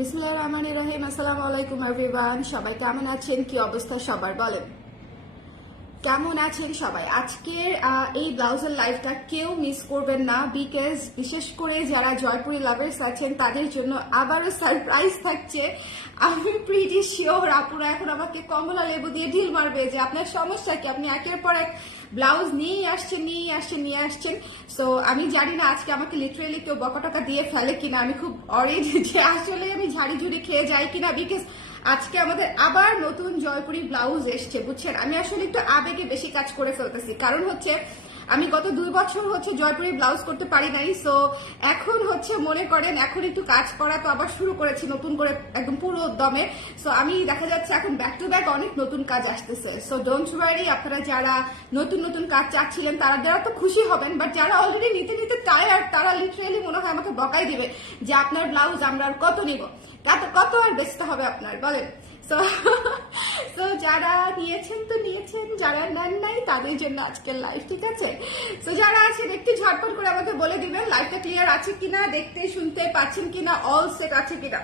বিসমিল্লাহির রহমানির রহিম। আসসালামু আলাইকুম এভরিওয়ান। সবাই কেমন আছেন? কি অবস্থা সবার বলেন? কেমন আছেন সবাই? আজকের এই ব্লাউজের লাইভটা কেউ মিস করবেন না, বিকজ বিশেষ করে যারা জয়পুরি লাভার্স আছেন তাদের জন্য আবারও সারপ্রাইজ থাকছে। আমি প্রিটি শিওর আপুরা এখন আমাকে কমলা লেবু দিয়ে ঢিল মারবে যে আপনার সমস্যা কি, আপনি একের পর এক ব্লাউজ নিয়ে আসছেন। সো আমি জানি না আজকে আমাকে লিটারেলি কেউ বকাটকা দিয়ে ফেলে কিনা, আমি খুব অরিড যে আসলে আমি ঝাড়ি ঝুড়ি খেয়ে যাই কিনা, বিকজ আজকে আমাদের আবার নতুন জয়পুরি ব্লাউজ এসছে, বুঝছেন? আমি আসলে একটু আবেগে বেশি কাজ করে ফেলতেছি, কারণ হচ্ছে আমি গত 2 বছর হচ্ছে জয়পুরি ব্লাউজ করতে পারি নাই। সো এখন হচ্ছে মনে করেন এখন একটু কাজ করা তো আবার শুরু করেছি নতুন করে একদম পুরো দমে। সো আমি দেখা যাচ্ছে এখন ব্যাক টু ব্যাক অনেক নতুন কাজ আসতেছে। সো ডোন্ট ওয়ারি, আপনারা যারা নতুন কাজ চাচ্ছিলেন তারা তো খুশি হবেন, বাট যারা অলরেডি নিতে টায়ার্ড তারা লিটারেলি মনে হয় আমাকে বকাই দিবে যে আপনার ব্লাউজ আমরা আর কত নিব, কত আর বেচতে হবে আপনার, বলেন? সো যারা নিয়েছেন তো নিয়েছেন, যারা নেন নাই তাদের জন্য আজকের লাইভ, ঠিক আছে? সো যারা আছেন একটু ঝটপট করে আমাকে বলে দিবেন লাইভটা ক্লিয়ার আছে কিনা, দেখতে শুনতে পাচ্ছেন কিনা, অল সেট আছে কিনা।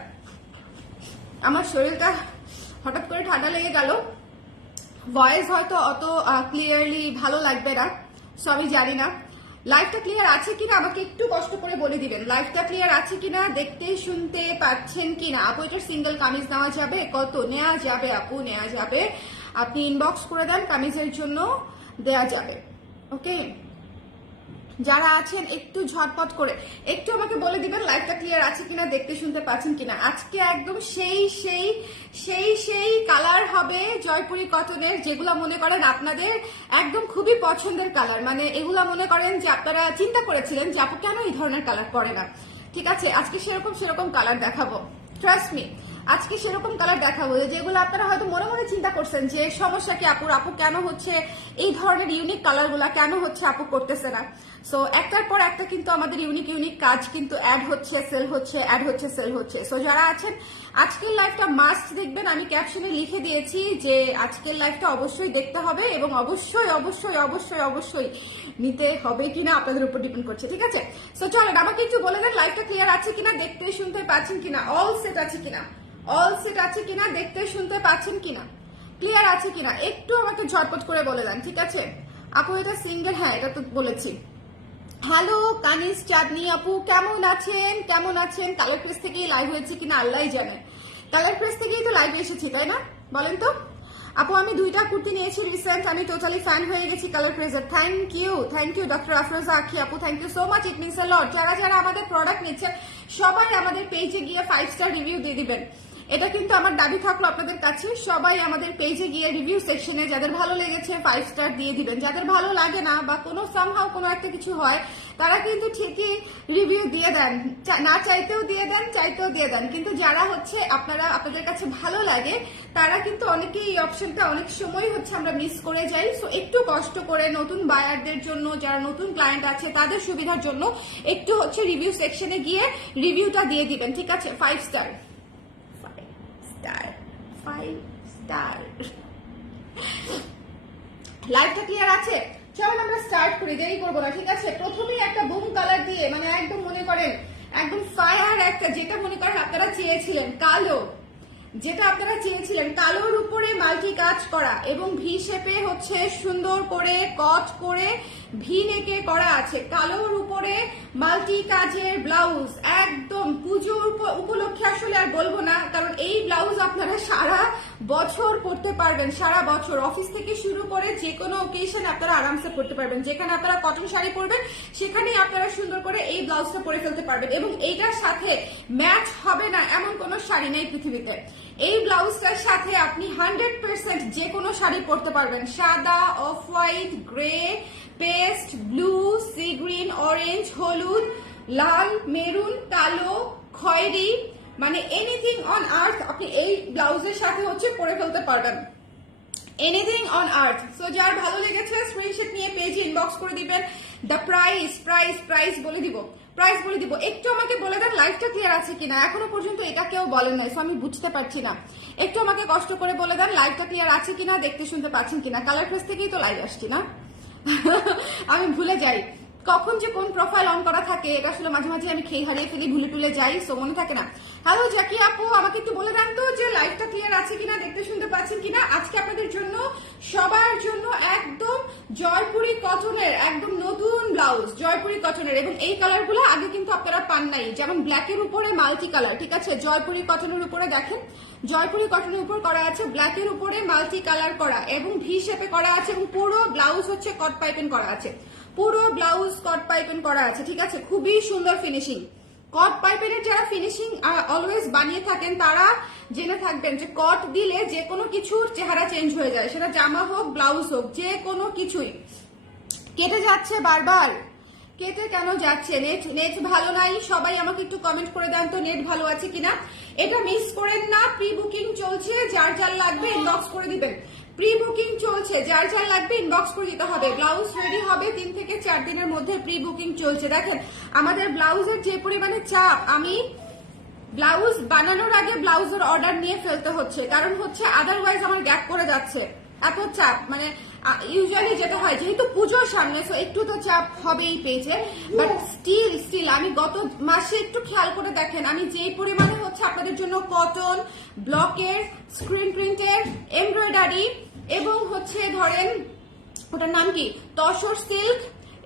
আমার শরীরটা হঠাৎ করে ঠান্ডা লেগে গেল, ভয়েস হয়তো অত ক্লিয়ারলি ভালো লাগবে না, সো আমি জানি না লাইভটা ক্লিয়ার আছে কিনা, আমাকে একটু কষ্ট করে বলে দিবেন লাইভটা ক্লিয়ার আছে কিনা, দেখতে শুনতে পাচ্ছেন কিনা। আপু এটার সিঙ্গেল কামিজ নেওয়া যাবে? কত নেওয়া যাবে আপু? নেওয়া যাবে, আপনি ইনবক্স করে দেন, কামিজের জন্য দেয়া যাবে। ওকে, যারা আছেন একটু ঝটপট করে একটু আমাকে বলে দিবেন লাইভটা ক্লিয়ার আছে কিনা, দেখতে শুনতে পাচ্ছেন কিনা। আজকে একদম সেই কালার হবে জয়পুরি কটনের, যেগুলা মনে করেন আপনাদের একদম খুবই পছন্দের কালার, মানে এগুলা মনে করেন যে আপনারা চিন্তা করেছিলেন যে আপু কেন এই ধরনের কালার পরে না, ঠিক আছে? আজকে সেরকম কালার দেখাবো, ট্রাস্ট মি। আজকে সেরকম কালার দেখাবো যেগুলো আপনারা হয়তো মনে মনে চিন্তা করছেন যে সমস্যা কি আপু কেন হচ্ছে এই ধরনের ইউনিক কালার গুলা কেন হচ্ছে আপু করতেছে না। সো একটার পর একটা কিন্তু আমাদের ইউনিক কাজ কিন্তু অ্যাড হচ্ছে, সেল হচ্ছে। সো যারা আছেন আজকের লাইভটা মাস্ট দেখবেন, আমি ক্যাপশনে লিখে দিয়েছি যে আজকের লাইভটা অবশ্যই দেখতে হবে এবং অবশ্যই নিতে হবে কিনা আপনাদের উপর ডিপেন্ড করছে, ঠিক আছে? সো চলেন আমাকে একটু বলে দেন লাইভটা ক্লিয়ার আছে কিনা, দেখতে শুনতে পাচ্ছেন কিনা, অল সেট আছে কিনা, দেখতে শুনতে পাচ্ছেন কিনা, ক্লিয়ার আছে কিনা, একটু আমাকে ঝটপট করে বলে দেন, ঠিক আছে? আপু এটা সিঙ্গেল, হ্যাঁ এটা তো বলেছি। হ্যালো কানিস চাঁদনি আপু, কেমন আছেন? কালার প্রেস থেকেই লাইভ হয়েছে কিনা আল্লাহই জানে, কালার প্রেস থেকেই তো লাইভ এসেছি তাই না, বলেন তো? আপু আমি 2টা কুর্তি নিয়েছি রিসেন্ট, আমি টোটালি ফ্যান হয়ে গেছি কালার প্রেসের। Thank you doctor Afroza Akhi আপু, thank you so much, it means a lot. যারা আমাদের প্রোডাক্ট নিচ্ছেন সবাই আমাদের পেজে গিয়ে 5 স্টার রিভিউ দিয়ে দিবেন, এটা কিন্তু আমার দাবি থাকলো আপনাদের কাছে। সবাই আমাদের পেজে গিয়ে রিভিউ সেকশনে যাদের ভালো লেগেছে 5 স্টার দিয়ে দিবেন, যাদের ভালো লাগে না বা কোনো সামহাও কোনো একটা কিছু হয় তারা কিন্তু ঠিকই রিভিউ দিয়ে দেন, না চাইতেও দিয়ে দেন, চাইতেও দিয়ে দেন। কিন্তু যারা হচ্ছে আপনাদের কাছে ভালো লাগে তারা কিন্তু অনেকেই এই অপশনটা অনেক সময় হচ্ছে আমরা মিস করে যাই। সো একটু কষ্ট করে নতুন বায়ারদের জন্য, যারা নতুন ক্লায়েন্ট আছে তাদের সুবিধার জন্য একটু হচ্ছে রিভিউ সেকশনে গিয়ে রিভিউটা দিয়ে দিবেন, ঠিক আছে? 5 স্টার। লাইভটা ক্লিয়ার আছে? চলুন আমরা স্টার্ট করি, দেরি করবো না, ঠিক আছে? প্রথমেই একটা বুম কালার দিয়ে, মানে একদম মনে করেন একদম ফায়ার একটা, যেটা মনে করেন আপনারা চেয়েছিলেন, কালোর উপরে মাল্টি কাজ করা এবং ভি শেপে হচ্ছে সুন্দর করে কট করে ভি নেকে করা আছে, কালোর উপরে মাল্টি কাজের ব্লাউজ, একদম পুজোর উপলক্ষে আসলে আর বলবো না, কারণ এই ব্লাউজ আপনারা সারা বছর পরতে পারবেন, সারা বছর অফিস থেকে শুরু করে যে কোনো ওকেশন আপনারা আরামসে পরতে পারবেন। যেখানে আপনারা কটন শাড়ি পরবেন সেখানেই আপনারা সুন্দর করে এই ব্লাউজটা পরে ফেলতে পারবেন এবং এইটার সাথে ম্যাচ হবে না এমন কোনো শাড়ি নেই পৃথিবীতে। এই ব্লাউজটার সাথে আপনি 100% যে কোনো শাড়ি পরতে পারবেন, সাদা, off white, grey, paste, blue, sea green, orange, হলুদ, লাল, মেরুন, কালো, খয়েরি, মানে এনিথিং অন আর্থ আপনি এই ব্লাউজের সাথে হচ্ছে পরে ফেলতে পারবেন, এনিথিং অন আর্থ। সো যার ভালো লেগেছে স্ক্রিনশট নিয়ে পেজে ইনবক্স করে দিবেন। দ্য প্রাইস বলে দিব, একটু আমাকে বলে দেন লাইভটা ক্লিয়ার আছে কিনা, এখনো পর্যন্ত এটা কেউ বলেন নাই, সো আমি বুঝতে পারছি না। একটু আমাকে কষ্ট করে বলে দেন লাইভটা ক্লিয়ার আছে কিনা, দেখতে শুনতে পাচ্ছেন কিনা। কালার প্রেস থেকেই তো লাইভ আসছি না আমি ভুলে যাই, কখন যে কোন প্রোফাইল অন করা থাকে এটা আসলে মাঝে মাঝে আমি খেয়ে হারিয়ে ফেলি, ভুলে টুলে যাই, সো মনে থাকে না। হ্যালো জাকি আপু, আমাকে একটু বলে দেন তো যে লাইভটা ক্লিয়ার আছে কিনা, দেখতে শুনতে পাচ্ছেন কিনা। আজকে আপনাদের জন্য সবার জন্য একদম জয়পুরি কটনের একদম নতুন ব্লাউজ, জয়পুরি কটনের, এবং এই কালার গুলো আগে কিন্তু আপনারা পান নাই। যেমন ব্ল্যাকের উপরে মাল্টি কালার, ঠিক আছে, জয়পুরি কটনের উপরে দেখেন, জয়পুরি কটনের উপর করা আছে, ব্ল্যাকের উপরে মাল্টি কালার করা এবং ভি শেপে করা আছে, এবং পুরো ব্লাউজ হচ্ছে কট পাইপিং করা আছে, পুরো ব্লাউজ কট পাইপিং করা আছে, ঠিক আছে, খুবই সুন্দর ফিনিশিং। কট পাইপিংয়ের যারা ফিনিশিং অলওয়েজ বানিয়ে থাকেন তারা জেনে থাকবেন যে কট দিলে যে কোনো কিছুর চেহারা চেঞ্জ হয়ে যায়, সেটা জামা হোক ব্লাউজ হোক, যে কোনো কিছুই। কেটে যাচ্ছে বারবার, কেটে কেন যাচ্ছে? নেট ভালো নাই? সবাই আমাকে একটু কমেন্ট করে দেন তো নেট ভালো আছে কিনা। এটা মিস করেন না, প্রি বুকিং চলছে, যার যার লাগবে ইনবক্স করে দিবেন। প্রি বুকিং চলছে, যার যার লাগবে ইনবক্স করে দিতে হবে। ব্লাউজ রেডি হবে 3 থেকে 4 দিনের মধ্যে, প্রি বুকিং চলছে। দেখেন আমাদের ব্লাউজের যে পরিমাণে চাপ, আমি ব্লাউজ বানানোর আগে ব্লাউজের অর্ডার নিয়ে ফেলতে হচ্ছে, কারণ হচ্ছে আদারওয়াইজ আমার গ্যাপ করে যাচ্ছে, এত চাপ। মানে ইউজুয়ালি যেটা হয়, যেহেতু পুজোর সামনে, সো একটু তো চাপ হবেই পেজে, বাট স্টিল আমি গত মাসে একটু খেয়াল করে দেখেন আমি যেই পরিমাণে হচ্ছে আপনাদের জন্য কটন, ব্লকের, স্ক্রিন প্রিন্টের, এমব্রয়ডারি এবং হচ্ছে ধরেন ওটার নাম কি, তসর সিল্ক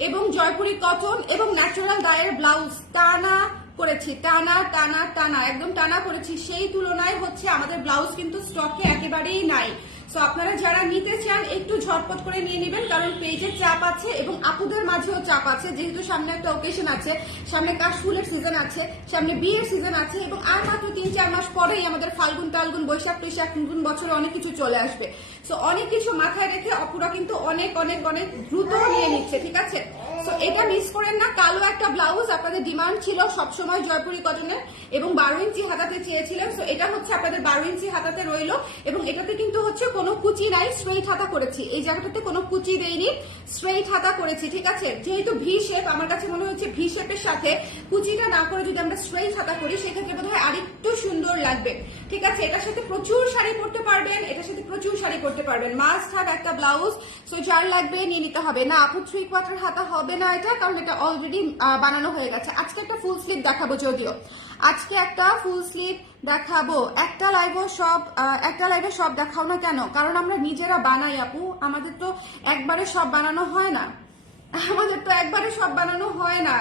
এবং জয়পুরি কটন এবং ন্যাচারাল ডায়ের ব্লাউজ টানা করেছি, টানা টানা টানা একদম টানা করেছি। সেই তুলনায় হচ্ছে আমাদের ব্লাউজ কিন্তু স্টকে একেবারেই নাই। সো আপনারা যারা নিতে চান একটু ঝটপট করে নিয়ে নেবেন, কারণ পেজের চাপ আছে এবং আপুদের মাঝেও চাপ আছে, যেহেতু সামনে একটা ওকেশন আছে, সামনে কাশফুলের সিজন আছে, সামনে বিয়ের সিজন আছে, এবং আর মাত্র 3-4 মাস পরেই আমাদের ফাল্গুন টালগুন বৈশাখ বৈশাখ নতুন বছরে অনেক কিছু চলে আসবে। সো অনেক কিছু মাথায় রেখে অপুরা কিন্তু অনেক অনেক অনেক দ্রুত নিয়ে নিচ্ছে, ঠিক আছে। সো এটা মিস করেন না। কালো একটা ব্লাউজ আপনাদের ডিমান্ড ছিল সবসময় জয়পুরি কটনের, এবং 12 ইঞ্চি হাতাতে চেয়েছিলেন। সো এটা হচ্ছে আপনাদের 12 ইঞ্চি হাতাতে রইলো, এবং এটাতে কিন্তু হচ্ছে কোনো কুচি নাই, স্ট্রেইট হাতা করেছি। এই জায়গাটাতে কোনো কুচি দেইনি, স্ট্রেইট হাতা করেছি, ঠিক আছে। যেহেতু ভি শেপ, আমার কাছে মনে হচ্ছে ভি শেপের সাথে কুচিটা না করে যদি আমরা স্ট্রেইট হাতা করি সেক্ষেত্রে বোধহয় আরেকটু সুন্দর লাগবে, ঠিক আছে। এটার সাথে প্রচুর শাড়ি পরতে পারবেন, এটার সাথে প্রচুর শাড়ি পরতে পারবেন। মাস্ট হ্যাভ একটা ব্লাউজ। সো যার লাগবে নিয়ে নিতে হবে। না আপু 3/4 হাতা হবে না এটা, কারণ এটা অলরেডি বানানো হয়ে গেছে। আজকে একটা ফুল স্লিভ দেখাবো, যদিও আজকে একটা ফুল স্লিভ দেখাবো। একটা লাইভে সব দেখাও না কেন? কারণ আমরা নিজেরা বানাই আপু, আমাদের তো একবারে সব বানানো হয় না,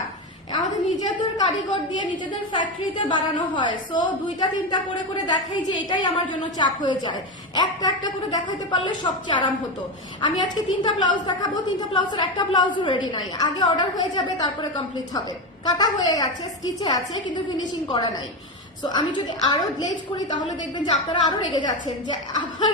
আমাদের নিজেদের কারিগর দিয়ে নিজেদের ফ্যাক্টরিতে বানানো হয়। সো 2টা-3টা করে করে দেখাই যে এটাই আমার জন্য চাপ হয়ে যায়। একটা একটা করে দেখাইতে পারলে সবচেয়ে আরাম হতো। আমি আজকে 3টা ব্লাউজ দেখাবো, 3টা ব্লাউজের একটা ব্লাউজও রেডি নাই, আগে অর্ডার হয়ে যাবে তারপরে কমপ্লিট হবে। কাটা হয়ে গেছে, স্টিচে আছে, কিন্তু ফিনিশিং করা নাই। সো আমি যদি আরো গ্লেজ করি তাহলে দেখবেন যে আপনারা আরো রেগে যাচ্ছেন যে আবার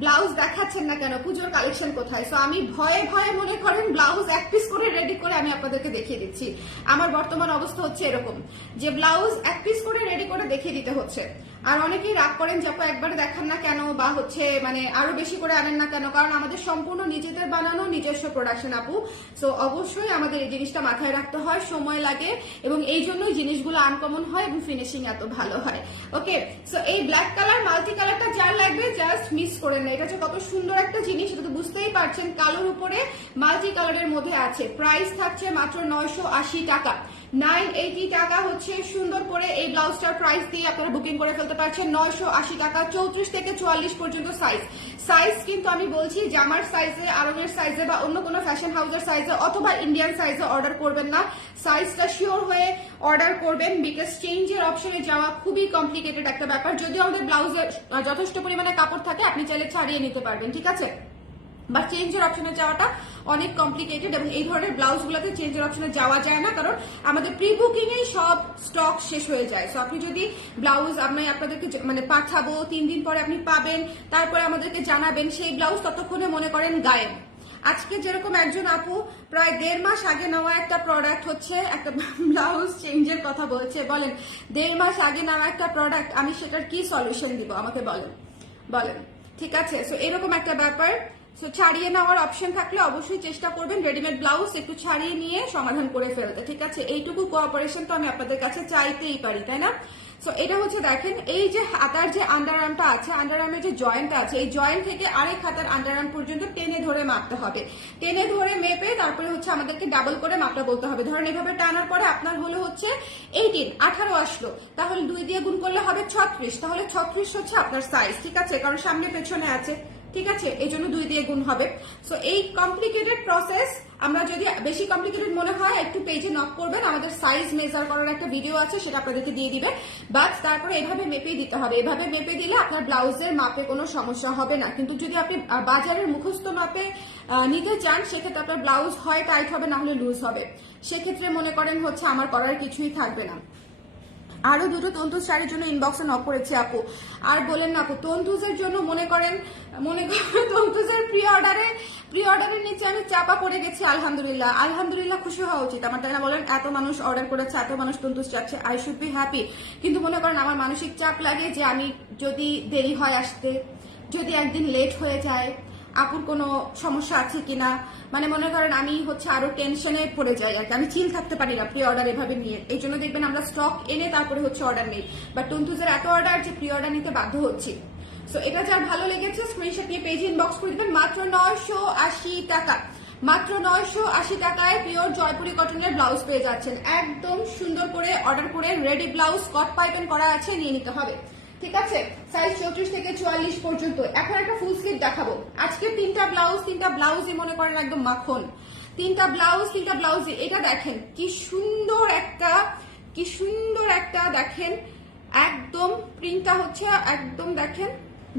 ব্লাউজ দেখাচ্ছেন না কেন, পুজোর কালেকশন কোথায়। সো আমি ভয়ে ভয়ে মনে করেন ব্লাউজ 1 পিস করে রেডি করে আমি আপনাদেরকে দেখিয়ে দিচ্ছি। আমার বর্তমান অবস্থা হচ্ছে এরকম যে ব্লাউজ 1 পিস করে রেডি করে দেখিয়ে দিতে হচ্ছে। আর অনেকেই রাগ করেন যে আপু একবারে দেখান না কেন, বা হচ্ছে মানে আরো বেশি করে আনেন না কেন, কারণ আমাদের সম্পূর্ণ নিজেদের বানানো নিজস্ব প্রোডাকশন আপু। সো অবশ্যই আমাদের এই জিনিসটা মাথায় রাখতে হয়, সময় লাগে, এবং এই জন্যই জিনিসগুলো আনকমন হয় এবং ফিনিশিং এত ভালো হয়। ওকে, সো এই ব্ল্যাক কালার মাল্টি কালারটা যার লাগবে জাস্ট মিস করেন না। এটা হচ্ছে কত সুন্দর একটা জিনিস, এটা তো বুঝতেই পারছেন, কালোর উপরে মাল্টি কালারের মধ্যে আছে। প্রাইস থাকছে মাত্র 980 টাকা, 980 টাকা হচ্ছে সুন্দর করে এই ব্লাউজটার প্রাইস দিয়ে আপনারা বুকিং করে ফেলতে পারছেন। 980 টাকা, 34 থেকে 44 পর্যন্ত সাইজ কিন্তু আমি বলছি জামার সাইজে, আরঙের সাইজে বা অন্য কোনো ফ্যাশন হাউসের সাইজে অথবা ইন্ডিয়ান সাইজে অর্ডার করবেন না। সাইজটা শিওর হয়ে অর্ডার করবেন, বিকজ চেঞ্জের অপশনে যাওয়া খুবই কমপ্লিকেটেড একটা ব্যাপার। যদিও আমাদের ব্লাউজের যথেষ্ট পরিমাণে কাপড় থাকে, আপনি চাইলে ছাড়িয়ে নিতে পারবেন, ঠিক আছে, বা চেঞ্জের অপশনে যাওয়াটা অনেক কমপ্লিকেটেড, এবং এই ধরনের ব্লাউজ গুলোতে চেঞ্জের অপশনে যাওয়া যায় না, কারণ আমাদের প্রি বুকিং এই সব স্টক শেষ হয়ে যায়। সো আপনি যদি ব্লাউজ আপনাদেরকে মানে পাঠাবো, 3 দিন পরে আপনি পাবেন, তারপরে আমাদেরকে জানাবেন, সেই ব্লাউজ ততক্ষণে মনে করেন গায়েব। আজকে যেরকম একজন আপু প্রায় 1.5 মাস আগে নেওয়া একটা প্রোডাক্ট হচ্ছে একটা ব্লাউজ চেঞ্জের কথা বলছে, বলেন 1.5 মাস আগে নেওয়া একটা প্রোডাক্ট, আমি সেটার কি সলিউশন দিব আমাকে বলেন, ঠিক আছে। সো এরকম একটা ব্যাপার। সো ছাড়িয়ে নেওয়ার অপশন থাকলে অবশ্যই চেষ্টা করবেন রেডিমেড ব্লাউজ একটু ছাড়িয়ে নিয়ে সমাধান করে ফেলতে, ঠিক আছে? এইটুকু কোঅপারেশন তো আমি আপনাদের কাছে চাইতেই পারি, তাই না? সো এটা হচ্ছে দেখেন এই যে হাতার যে আন্ডার আর্মটা আছে, আন্ডার আর্মের যে জয়েন্টটা আছে, এই জয়েন্ট থেকে আরেক হাতার আন্ডার আর্ম পর্যন্ত টেনে ধরে মাপতে হবে। টেনে ধরে মেপে তারপরে হচ্ছে আমাদেরকে ডাবল করে মাপটা বলতে হবে। ধরেন এভাবে টানার পরে আপনার হলো হচ্ছে 18 আসলো, তাহলে 2 দিয়ে গুণ করলে হবে 36, তাহলে 36 হচ্ছে আপনার সাইজ, ঠিক আছে? কারণ সামনে পেছনে আছে, ঠিক আছে? এই জন্য 2 দিয়ে গুণ হবে। সো এই কমপ্লিকেটেড প্রসেস আমরা যদি বেশি কমপ্লিকেটেড মনে হয় একটু পেজে নক করবেন, আমাদের সাইজ মেজার করার একটা ভিডিও আছে, সেটা আপনাদেরকে দিয়ে দিবে। বাট তারপরে এভাবে মেপে দিতে হবে। এভাবে মেপে দিলে আপনার ব্লাউজের মাপে কোনো সমস্যা হবে না। কিন্তু যদি আপনি বাজারের মুখস্থ মাপে নিতে চান, সেক্ষেত্রে আপনার ব্লাউজ হয় টাইট হবে, না হলে লুজ হবে। সেক্ষেত্রে মনে করেন হচ্ছে আমার করার কিছুই থাকবে না। আরো দুটো তন্তুজ শাড়ির জন্য ইনবক্সে নক করেছি আপু, আর বলেন না আপু তন্তুজের জন্য মনে করেন তন্তুজের প্রি অর্ডারের নিচে আমি চাপা পড়ে গেছি। আলহামদুলিল্লাহ খুশি হওয়া উচিত আমার, তাই না বলেন? এত মানুষ অর্ডার করেছে, এত মানুষ তন্তুজ চাচ্ছে, আই শুড বি হ্যাপি। কিন্তু মনে করেন আমার মানসিক চাপ লাগে যে আমি যদি দেরি হয় আসতে, যদি একদিন লেট হয়ে যায়, আপুর কোনো সমস্যা আছে কিনা, মানে মনে করেন আমি হচ্ছে আরো টেনশনে পড়ে যাই আর কি, আমি চিল থাকতে পারি না প্রি অর্ডার এভাবে নিয়ে। এই জন্য দেখবেন আমরা স্টক এনে তারপরে হচ্ছে অর্ডার নেই, বাট তন্তুজের এত অর্ডার যে প্রি অর্ডার নিতে বাধ্য হচ্ছি। সো এটা যার ভালো লেগেছে স্ক্রিনশট নিয়ে পেজে ইনবক্স করে দিবেন। মাত্র 980 টাকা, মাত্র 980 টাকায় পিওর জয়পুরি কটনের ব্লাউজ পেয়ে যাচ্ছেন। একদম সুন্দর করে অর্ডার করে রেডি ব্লাউজ কট পাইপেন করা আছে, নিয়ে নিতে হবে, ঠিক আছে? সাইজ 34 থেকে 44 পর্যন্ত। এখন একটা ফুল স্লিভ দেখাবো। আজকে তিনটা ব্লাউজই মনে করেন একদম মাখন। তিনটা ব্লাউজ এটা দেখেন কি সুন্দর একটা দেখেন, একদম প্রিন্টটা হচ্ছে একদম দেখেন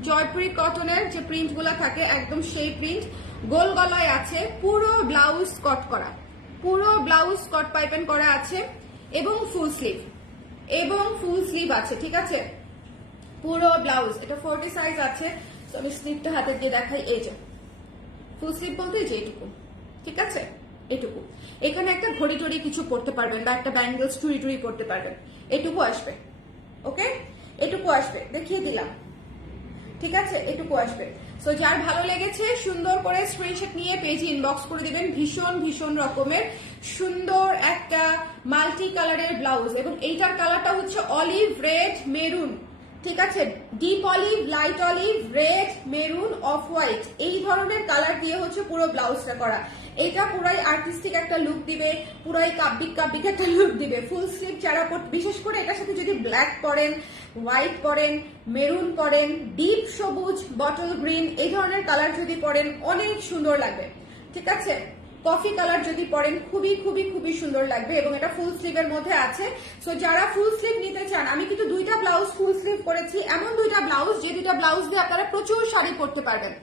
জয়পুরি কটনের যে প্রিন্ট গুলা থাকে একদম সেই প্রিন্ট, গোল গলায় আছে, পুরো ব্লাউজ কট পাইপেন করা আছে এবং ফুল স্লিভ আছে, ঠিক আছে? পুরো ব্লাউজ এটা 40 সাইজ আছে। আমি স্লিভটা হাতে দিয়ে দেখাই, এই যে ফুল স্লিভ বলতে যে এইটুকু, ঠিক আছে? এটুকু। এখানে একটা ঘড়ি টড়ি কিছু পড়তে পারবেন বা একটা ব্যাঙ্গলস টুরি পড়তে পারবেন, এটুকু আসবে। ওকে, এটুকু আসবে, দেখিয়ে দিলাম, ঠিক আছে? এটুকু আসবে। সো যার ভালো লেগেছে সুন্দর করে স্ক্রিনশট নিয়ে পেজে ইনবক্স করে দিবেন। ভীষণ রকমের সুন্দর একটা মাল্টি কালারের ব্লাউজ, এবং এইটার কালারটা হচ্ছে অলিভ রেড মেরুন, ঠিক আছে? Deep olive, light olive, red, maroon, off white, এই ধরনের কালার দিয়ে হচ্ছে পুরো ব্লাউজটা করা। এটা পুরাই আর্টিস্টিক একটা লুক দিবে, পুরাই কাব্যিক একটা লুক দিবে। ফুল স্লিভ যারা বিশেষ করে এটার সাথে যদি ব্ল্যাক পরেন, হোয়াইট পরেন, মেরুন পরেন, ডিপ সবুজ, বটল গ্রিন, এই ধরনের কালার যদি পরেন অনেক সুন্দর লাগবে, ঠিক আছে? কফি কালার যদি পরেন খুবই সুন্দর লাগবে, এবং এটা ফুল স্লিভের মধ্যে আছে। সো যারা ফুল স্লিভ নিতে চান, আমি কিন্তু 2টা ব্লাউজ ফুল স্লিভ করেছি, এমন 2টা ব্লাউজ যে 2টা ব্লাউজ দিয়ে আপনারা প্রচুর শাড়ি পরতে পারবেন।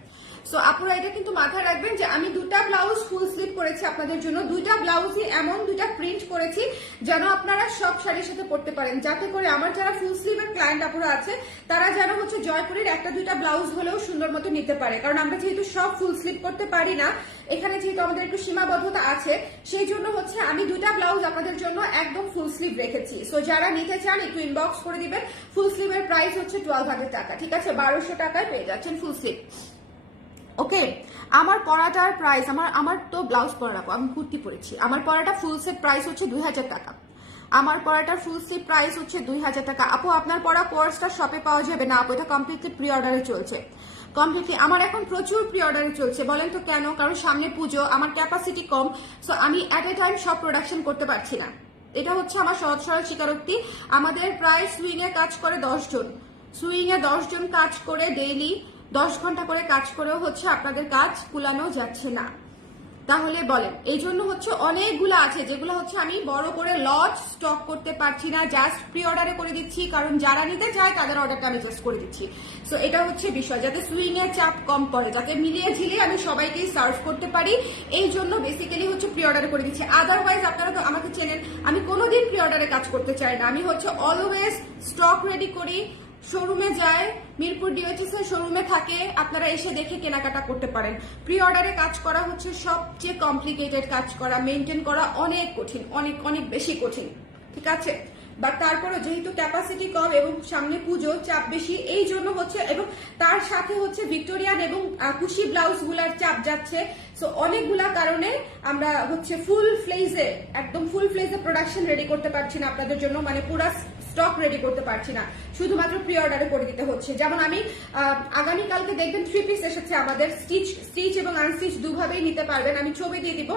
সো আপুরা এটা কিন্তু মাথায় রাখবেন যে আমি 2টা ব্লাউজ ফুল স্লিভ করেছি আপনাদের জন্য। 2টা ব্লাউজই এমন 2টা প্রিন্ট করেছি যেন আপনারা সব শাড়ির সাথে পরতে পারেন, যাতে করে আমার যারা ফুল স্লিভের ক্লায়েন্ট আপুরা আছে তারা যেন হচ্ছে জয়পুরের 1-2টা ব্লাউজ হলেও সুন্দর মতো নিতে পারে। কারণ আমরা যেহেতু সব ফুল স্লিভ করতে পারি না, এখানে যেহেতু আমাদের একটু সীমাবদ্ধতা আছে, সেই জন্য হচ্ছে আমি 2টা ব্লাউজ আপনাদের জন্য একদম ফুল স্লিভ রেখেছি। সো যারা নিতে চান একটু ইনবক্স করে দিবেন। ফুল স্লিভের প্রাইস হচ্ছে 1200 টাকা, ঠিক আছে? 1200 টাকায় পেয়ে যাচ্ছেন ফুল স্লিভ। ওকে, আমার পরাটার প্রাইস, আমার তো ব্লাউজ পরা রাখবো, আমি কুর্তি পরেছি। আমার পরাটা ফুল সেট প্রাইস হচ্ছে 2000 টাকা। আমার পরাটার ফুল সেট প্রাইস হচ্ছে 2000 টাকা। আপু আপনার পরা কোর্সটা শপে পাওয়া যাবে না আপু, এটা কমপ্লিটলি প্রি অর্ডারে চলছে। কমপ্লিটলি আমার এখন প্রচুর প্রি অর্ডারে চলছে। বলেন তো কেন? কারণ সামনে পুজো, আমার ক্যাপাসিটি কম, সো আমি অ্যাট এ টাইম সব প্রোডাকশন করতে পারছি না। এটা হচ্ছে আমার সহজ সরল স্বীকারোক্তি। আমাদের প্রায় সুইং এ কাজ করে 10 জন, সুইং এ 10 জন কাজ করে ডেইলি 10 ঘন্টা করে কাজ করেও হচ্ছে আপনাদের কাজ কুলানো যাচ্ছে না। তাহলে বলেন, এই জন্য হচ্ছে অনেকগুলো আছে যেগুলো হচ্ছে আমি বড় করে লট স্টক করতে পারছি না, জাস্ট প্রি অর্ডারে করে দিচ্ছি, কারণ যারা নিতে চায় তাদের অর্ডারটা আমি জাস্ট করে দিচ্ছি। সো এটা হচ্ছে বিষয়, যাতে সুইং এর চাপ কম পড়ে, যাতে মিলিয়ে ঝিলিয়ে আমি সবাইকেই সার্ভ করতে পারি, এই জন্য বেসিক্যালি হচ্ছে প্রি অর্ডারে করে দিচ্ছি। আদারওয়াইজ আপনারা তো আমাকে চেনেন, আমি কোনোদিন প্রি অর্ডারে কাজ করতে চাই না। আমি হচ্ছে অলওয়েজ স্টক রেডি করি, শোরুমে যায়, মিরপুর ডিওএইচএস এর শোরুমে থাকে, আপনারা এসে দেখে কেনাকাটা করতে পারেন। প্রি অর্ডারে কাজ করা হচ্ছে সবচেয়ে কমপ্লিকেটেড কাজ করা, মেনটেন করা অনেক কঠিন, অনেক বেশি কঠিন, ঠিক আছে? বাট তারপরে যেহেতু ক্যাপাসিটি কম এবং সামনে পুজো, চাপ বেশি, এই জন্য হচ্ছে, এবং তার সাথে হচ্ছে ভিক্টোরিয়ান এবং কুশি ব্লাউজ গুলার চাপ যাচ্ছে। সো অনেকগুলা কারণে আমরা হচ্ছে ফুল ফ্লেজে, একদম ফুল ফ্লেজে প্রোডাকশন রেডি করতে পারছি না আপনাদের জন্য, মানে পুরো স্টক রেডি করতে পারছি না, শুধুমাত্র প্রি অর্ডারে করে দিতে হচ্ছে। যেমন আমি আগামীকালকে দেখবেন 3 পিস এসেছে আমাদের, স্টিচ এবং আনস্টিচ দুভাবেই নিতে পারবেন। আমি ছবি দিয়ে দিব,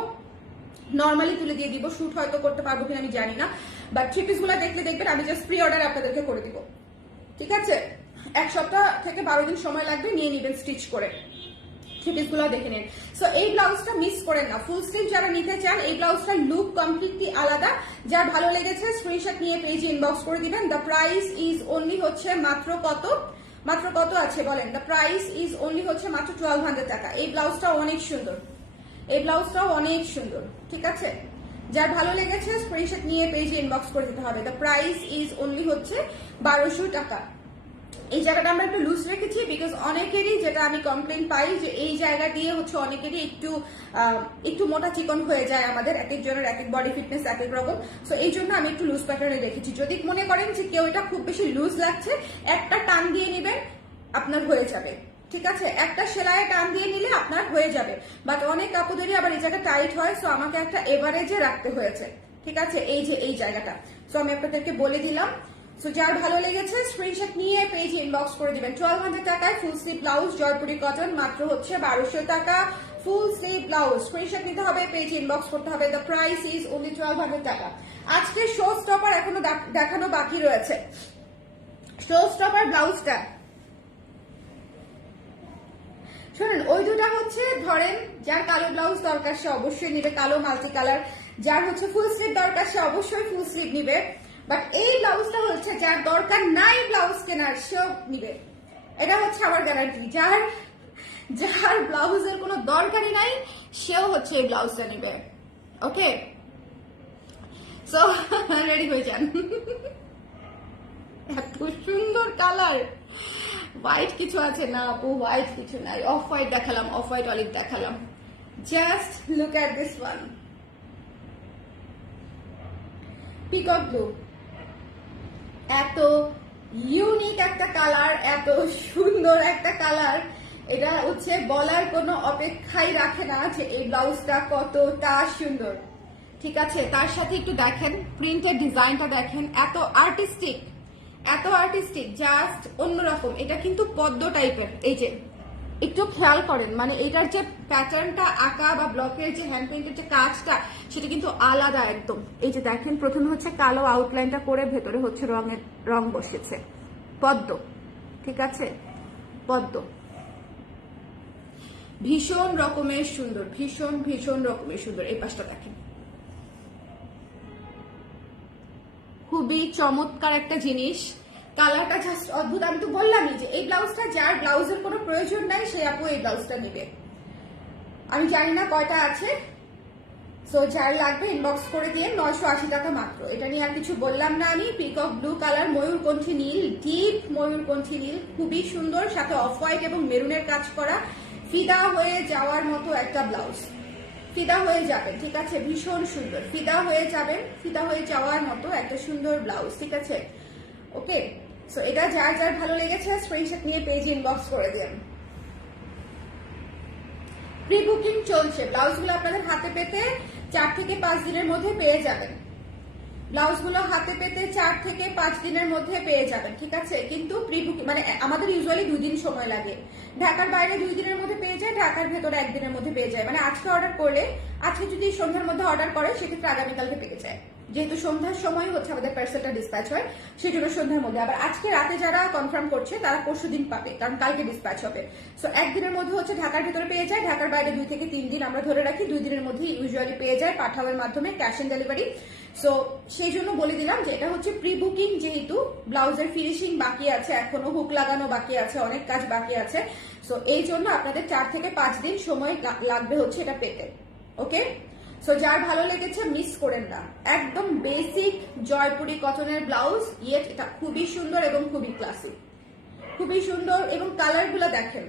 নর্মালি তুলে দিয়ে দিব, শুট হয়তো করতে পারবো কিনা আমি জানি না, বাট 3 পিস গুলা দেখলে দেখবেন আমি জাস্ট প্রি অর্ডার আপনাদেরকে করে দিব, ঠিক আছে? 1 সপ্তাহ থেকে 12 দিন সময় লাগবে, নিয়ে নিবেন স্টিচ করে। 3 পিস গুলা দেখে নিন। সো এই ব্লাউজটা মিস করেন না, ফুল স্লিভ যারা নিতে চান, এই ব্লাউজটার লুক কমপ্লিটলি আলাদা। যার ভালো লেগেছে স্ক্রিনশট নিয়ে পেজে ইনবক্স করে দিবেন। দ্য প্রাইস ইজ অনলি হচ্ছে মাত্র কত, মাত্র কত আছে বলেন? দ্য প্রাইস ইজ অনলি হচ্ছে মাত্র 1200 টাকা। এই ব্লাউজটা অনেক সুন্দর, এই ব্লাউজটাও অনেক সুন্দর, ঠিক আছে? যার ভালো লেগেছে স্ক্রিনশট নিয়ে পেজে ইনবক্স করে দিতে হবে। দ্য প্রাইস ইজ অনলি হচ্ছে 1200 টাকা। এই জায়গাটা আমরা একটু লুজ রেখেছি বিকজ অনেকেরই যেটা আমি কমপ্লেন পাই যে এই জায়গা দিয়ে হচ্ছে অনেকেরই একটু মোটা চিকন হয়ে যায় আমাদের, এক একজনের এক এক বডি ফিটনেস এক এক রকম। সো এই জন্য আমি একটু লুজ প্যাটার্নে রেখেছি। যদি মনে করেন যে কেউ এটা খুব বেশি লুজ লাগছে, একটা টান দিয়ে নেবেন, আপনার হয়ে যাবে, ঠিক আছে? একটা সেলাইয়ে টান দিয়ে নিলে আপনার হয়ে যাবে। বাট অনেক কাপড়েরই আবার এই জায়গা টাইট হয়, সো আমাকে একটা এভারেজে রাখতে হয়েছে, ঠিক আছে? এই যে এই জায়গাটা, সো আমি আপনাদেরকে বলে দিলাম। সো যার ভালো লেগেছে স্ক্রিনশট নিয়ে পেজে ইনবক্স করে দিবেন। 1200 টাকায় full sleeve blouse, Jaipuri cotton, মাত্র হচ্ছে 1200 টাকা ফুল স্লিভ ব্লাউজ। স্ক্রিনশট নিতে হবে, পেজে ইনবক্স করতে হবে। দ্য প্রাইস ইজ অনলি 1200 টাকা। আজকে শো স্টপার এখনো দেখানো বাকি রয়েছে। শো স্টপার ব্লাউজটা শুনুন, ওই দুটা হচ্ছে ধরেন যার কালো ব্লাউজ দরকার সে অবশ্যই নিবে, কালো মাল্টি কালার। যার হচ্ছে ফুল স্লিভ দরকার সে অবশ্যই ফুল স্লিভ নিবে। বাট এই ব্লাউজটা হচ্ছে যার দরকার নাই ব্লাউজ কেনার সেও নিবে, এটা হচ্ছে আমার গ্যারান্টি। যার ব্লাউজের কোনো দরকারই নাই সেও হচ্ছে এই ব্লাউজটা নিবে। ওকে, সো রেডি হয়ে যান। এত সুন্দর কালার, হোয়াইট কিছু আছে না আপু, হোয়াইট কিছু নাই। অফ হোয়াইট দেখালাম, অফ হোয়াইট অলিভ দেখালাম। Just look at this one, peacock blue. এত ইউনিক একটা কালার, এত সুন্দর একটা কালার, এটা হচ্ছে বলার কোনো অপেক্ষাই রাখে না যে এই ব্লাউজটা কতটা সুন্দর, ঠিক আছে? তার সাথে একটু দেখেন প্রিন্টের ডিজাইনটা দেখেন, এত আর্টিস্টিক, এত আর্টিস্টিক, জাস্ট অন্যরকম। এটা কিন্তু পদ্ম টাইপের, এই যে একটু খেয়াল করেন, মানে এটার যে প্যাটার্নটা আঁকা বা ব্লকের যে হ্যান্ড পেইন্টের যে কাজটা সেটা কিন্তু আলাদা একদম। এই যে দেখেন প্রথমে হচ্ছে কালো আউটলাইনটা করে ভেতরে হচ্ছে রং বসেছে, পদ্ম, ঠিক আছে? পদ্ম ভীষণ রকমের সুন্দর, ভীষণ ভীষণ রকমের সুন্দর। এই পাশটা দেখেন, খুবই চমৎকার একটা জিনিস, কালারটা জাস্ট অদ্ভুত। আমি তো বললামই যে এই ব্লাউজটা যার ব্লাউজের কোনো প্রয়োজন নাই সে আপু এই ব্লাউজটা নেবে। আমি জানি না কয়টা আছে, সো যার লাগবে ইনবক্স করে দিয়ে। 980 টাকা মাত্র। এটা নিয়ে আর কিছু বললাম না আমি। পিকক ব্লু কালার, ময়ূরকণ্ঠী নীল, ডিপ ময়ূরকণ্ঠী নীল, খুবই সুন্দর, সাথে অফ হোয়াইট এবং মেরুনের কাজ করা, ফিদা হয়ে যাওয়ার মতো একটা ব্লাউজ। ফিদা হয়ে যাবেন, ঠিক আছে? ভীষণ সুন্দর, ফিদা হয়ে যাবেন, ফিদা হয়ে যাওয়ার মতো একটা সুন্দর ব্লাউজ, ঠিক আছে? ওকে, সো এটা যার যার ভালো লেগেছে স্ক্রিনশট নিয়ে পেজে ইনবক্স করে দেন। প্রি বুকিং চলছে, ব্লাউজগুলো আপনাদের হাতে পেতে 4 থেকে 5 দিনের মধ্যে পেয়ে যাবেন। ব্লাউজগুলো হাতে পেতে 4 থেকে 5 দিনের মধ্যে পেয়ে যাবেন, ঠিক আছে? কিন্তু প্রি বুকিং মানে আমাদের ইউজুয়ালি 2 দিন সময় লাগে। ঢাকার বাইরে 2 দিনের মধ্যে পেয়ে যায়, ঢাকার ভেতরে 1 দিনের মধ্যে পেয়ে যায়। মানে আজকে অর্ডার করলে, আজকে যদি সন্ধ্যার মধ্যে অর্ডার করে সেক্ষেত্রে আগামীকালকে পেয়ে যায়, যেহেতু সন্ধ্যার সময় হচ্ছে আমাদের পার্সেলটা ডিসপ্যাচ হয়, সেই জন্য সন্ধ্যার মধ্যে। আবার আজকে রাতে যারা কনফার্ম করছে তারা পরশু দিন পাবে, কারণ কালকে ডিসপ্যাচ হবে। সো 1 দিনের মধ্যে হচ্ছে ঢাকার ভেতরে পেয়ে যায়, ঢাকার বাইরে 2 থেকে 3 দিন আমরা ধরে রাখি, 2 দিনের মধ্যে ইউজুয়ালি পেয়ে যায় পাঠাওয়ের মাধ্যমে, ক্যাশ অন ডেলিভারি। সো সেই জন্য বলে দিলাম যে এটা হচ্ছে প্রি বুকিং, যেহেতু ব্লাউজের ফিনিশিং বাকি আছে, এখনো হুক লাগানো বাকি আছে, অনেক কাজ বাকি আছে। সো এই জন্য আপনাদের 4 থেকে 5 দিন সময় লাগবে হচ্ছে এটা পেতে। ওকে, সো যার ভালো লেগেছে মিস করেন না। একদম বেসিক জয়পুরি কটনের ব্লাউজ, ইয়েট এটা খুবই সুন্দর এবং খুবই ক্লাসিক, খুবই সুন্দর। এবং কালারগুলো দেখেন,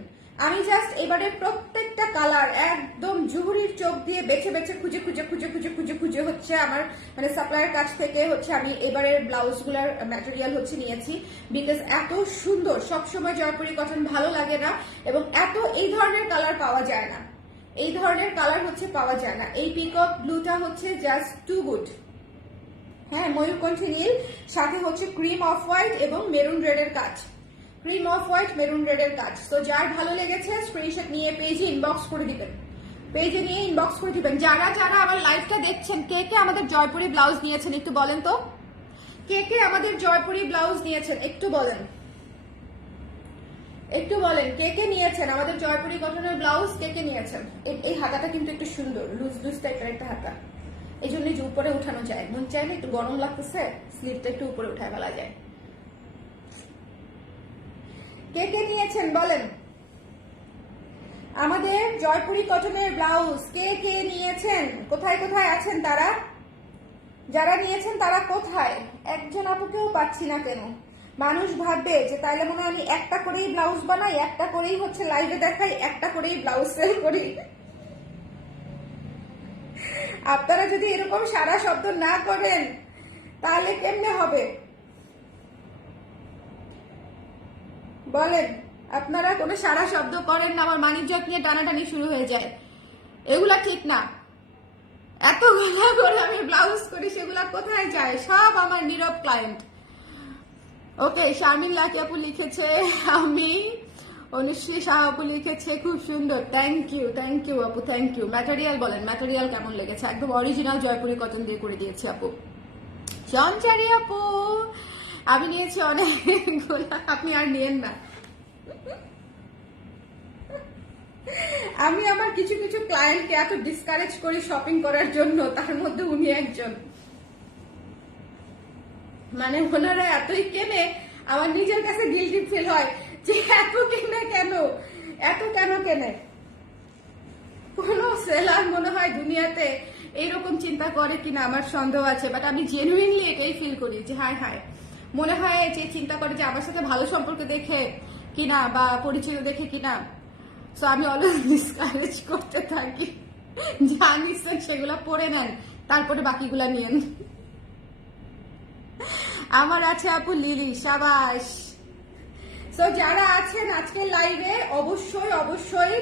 আমি জাস্ট এবারে প্রত্যেকটা কালার একদম জুহুরির চোখ দিয়ে বেছে বেছে খুঁজে খুঁজে খুঁজে খুঁজে খুঁজে খুঁজে হচ্ছে আমার মানে সাপ্লায়ার কাছ থেকে হচ্ছে আমি এবারের ব্লাউজগুলোর ম্যাটেরিয়াল হচ্ছে নিয়েছি, বিকজ এত সুন্দর, সবসময় জয়পুরি কটন ভালো লাগে না এবং এত এই ধরনের কালার পাওয়া যায় না, এই ধরনের কালার হচ্ছে পাওয়া যায় না। এই পিকক ব্লুটা হচ্ছে জাস্ট টু গুড। হ্যাঁ, ময়ূরকণ্ঠী নীল, সাথে হচ্ছে ক্রিম অফ হোয়াইট এবং মেরুন রেডের কাজ, ক্রিম অফ হোয়াইট মেরুন রেডের কাজ। তো যার ভালো লেগেছে স্ক্রিনশট নিয়ে পেজে ইনবক্স করে দিবেন, পেজে নিয়ে ইনবক্স করে দিবেন। যারা যারা আমার লাইভটা দেখছেন, কে কে আমাদের জয়পুরি ব্লাউজ নিয়েছেন একটু বলেন তো, কে কে আমাদের জয়পুরি ব্লাউজ নিয়েছেন একটু বলেন, একটু বলেন কে কে নিয়েছেন আমাদের জয়পুরি কটনের ব্লাউজ, কে কে নিয়েছেন। এই হাতাটা কিন্তু একটু সুন্দর, লুজ লুজ টাইপের একটা হাতা, এই জন্যই যে উপরে উঠানো যায়, মন চাইলে একটু গরম লাগতেছে স্লিভটা একটু উপরে উঠায় ফেলা যায়। কে কে নিয়েছেন বলেন আমাদের জয়পুরি কটনের ব্লাউজ, কে কে নিয়েছেন, কোথায় কোথায় আছেন তারা, যারা নিয়েছেন তারা কোথায়? একজন আপুকেও পাচ্ছি না কেন? মানুষ ভাববে যে তাইলে মনে হয় আমি একটা করেই ব্লাউজ বানাই, একটা করেই হচ্ছে লাইভে দেখাই, একটা করেই ব্লাউজ সেল করি। আপনারা যদি এরকম সারা শব্দ না করেন তাহলে কেমনে হবে বলেন? আপনারা কোনো সারা শব্দ করেন না, আমার মানিজ্যক নিয়ে টানাটানি শুরু হয়ে যায়, এগুলা ঠিক না। এত গলা করে আমি ব্লাউজ করি, সেগুলা কোথায় যায়? সব আমার নীরব ক্লায়েন্ট। ওকে, শারমিন লাকি আপু লিখেছে, আমি অনুশ্রী শাহ আপু লিখেছে, খুব সুন্দর, থ্যাংক ইউ আপু, থ্যাংক ইউ। ম্যাটেরিয়াল বলেন, ম্যাটেরিয়াল কেমন লেগেছে? একদম অরিজিনাল জয়পুরি কটন দিয়ে করে দিয়েছি আপু। সঞ্চারী আপু, আমি নিয়েছি অনেকগুলো, আপনি আর নিয়েন না। আমি আমার কিছু কিছু ক্লায়েন্টকে এত ডিসকারেজ করি শপিং করার জন্য, তার মধ্যে উনি একজন। মানে ওনারা এতই কেনে, আমার নিজের কাছে গিল্টি ফিল হয় যে এত কেনে কেন, এত কেন কেনে। কোন সেলার মনে হয় দুনিয়াতে এইরকম চিন্তা করে কিনা আমার সন্দেহ আছে, বাট আমি জেনুইনলি এটাই ফিল করি যে হায় হায়, মনে হয় যে চিন্তা করে যে আমার সাথে ভালো সম্পর্ক দেখে কিনা বা পরিচয় দেখে কিনা। সো আমি অলওয়েজ ডিসকারেজ করতে থাকি, যা নিচ্ছেন সেগুলা পরে নেন, তারপরে বাকিগুলা নিয়েন। আমার আছে আপু লিলি, সাবাস। সো যারা আছেন আজকে লাইভে অবশ্যই অবশ্যই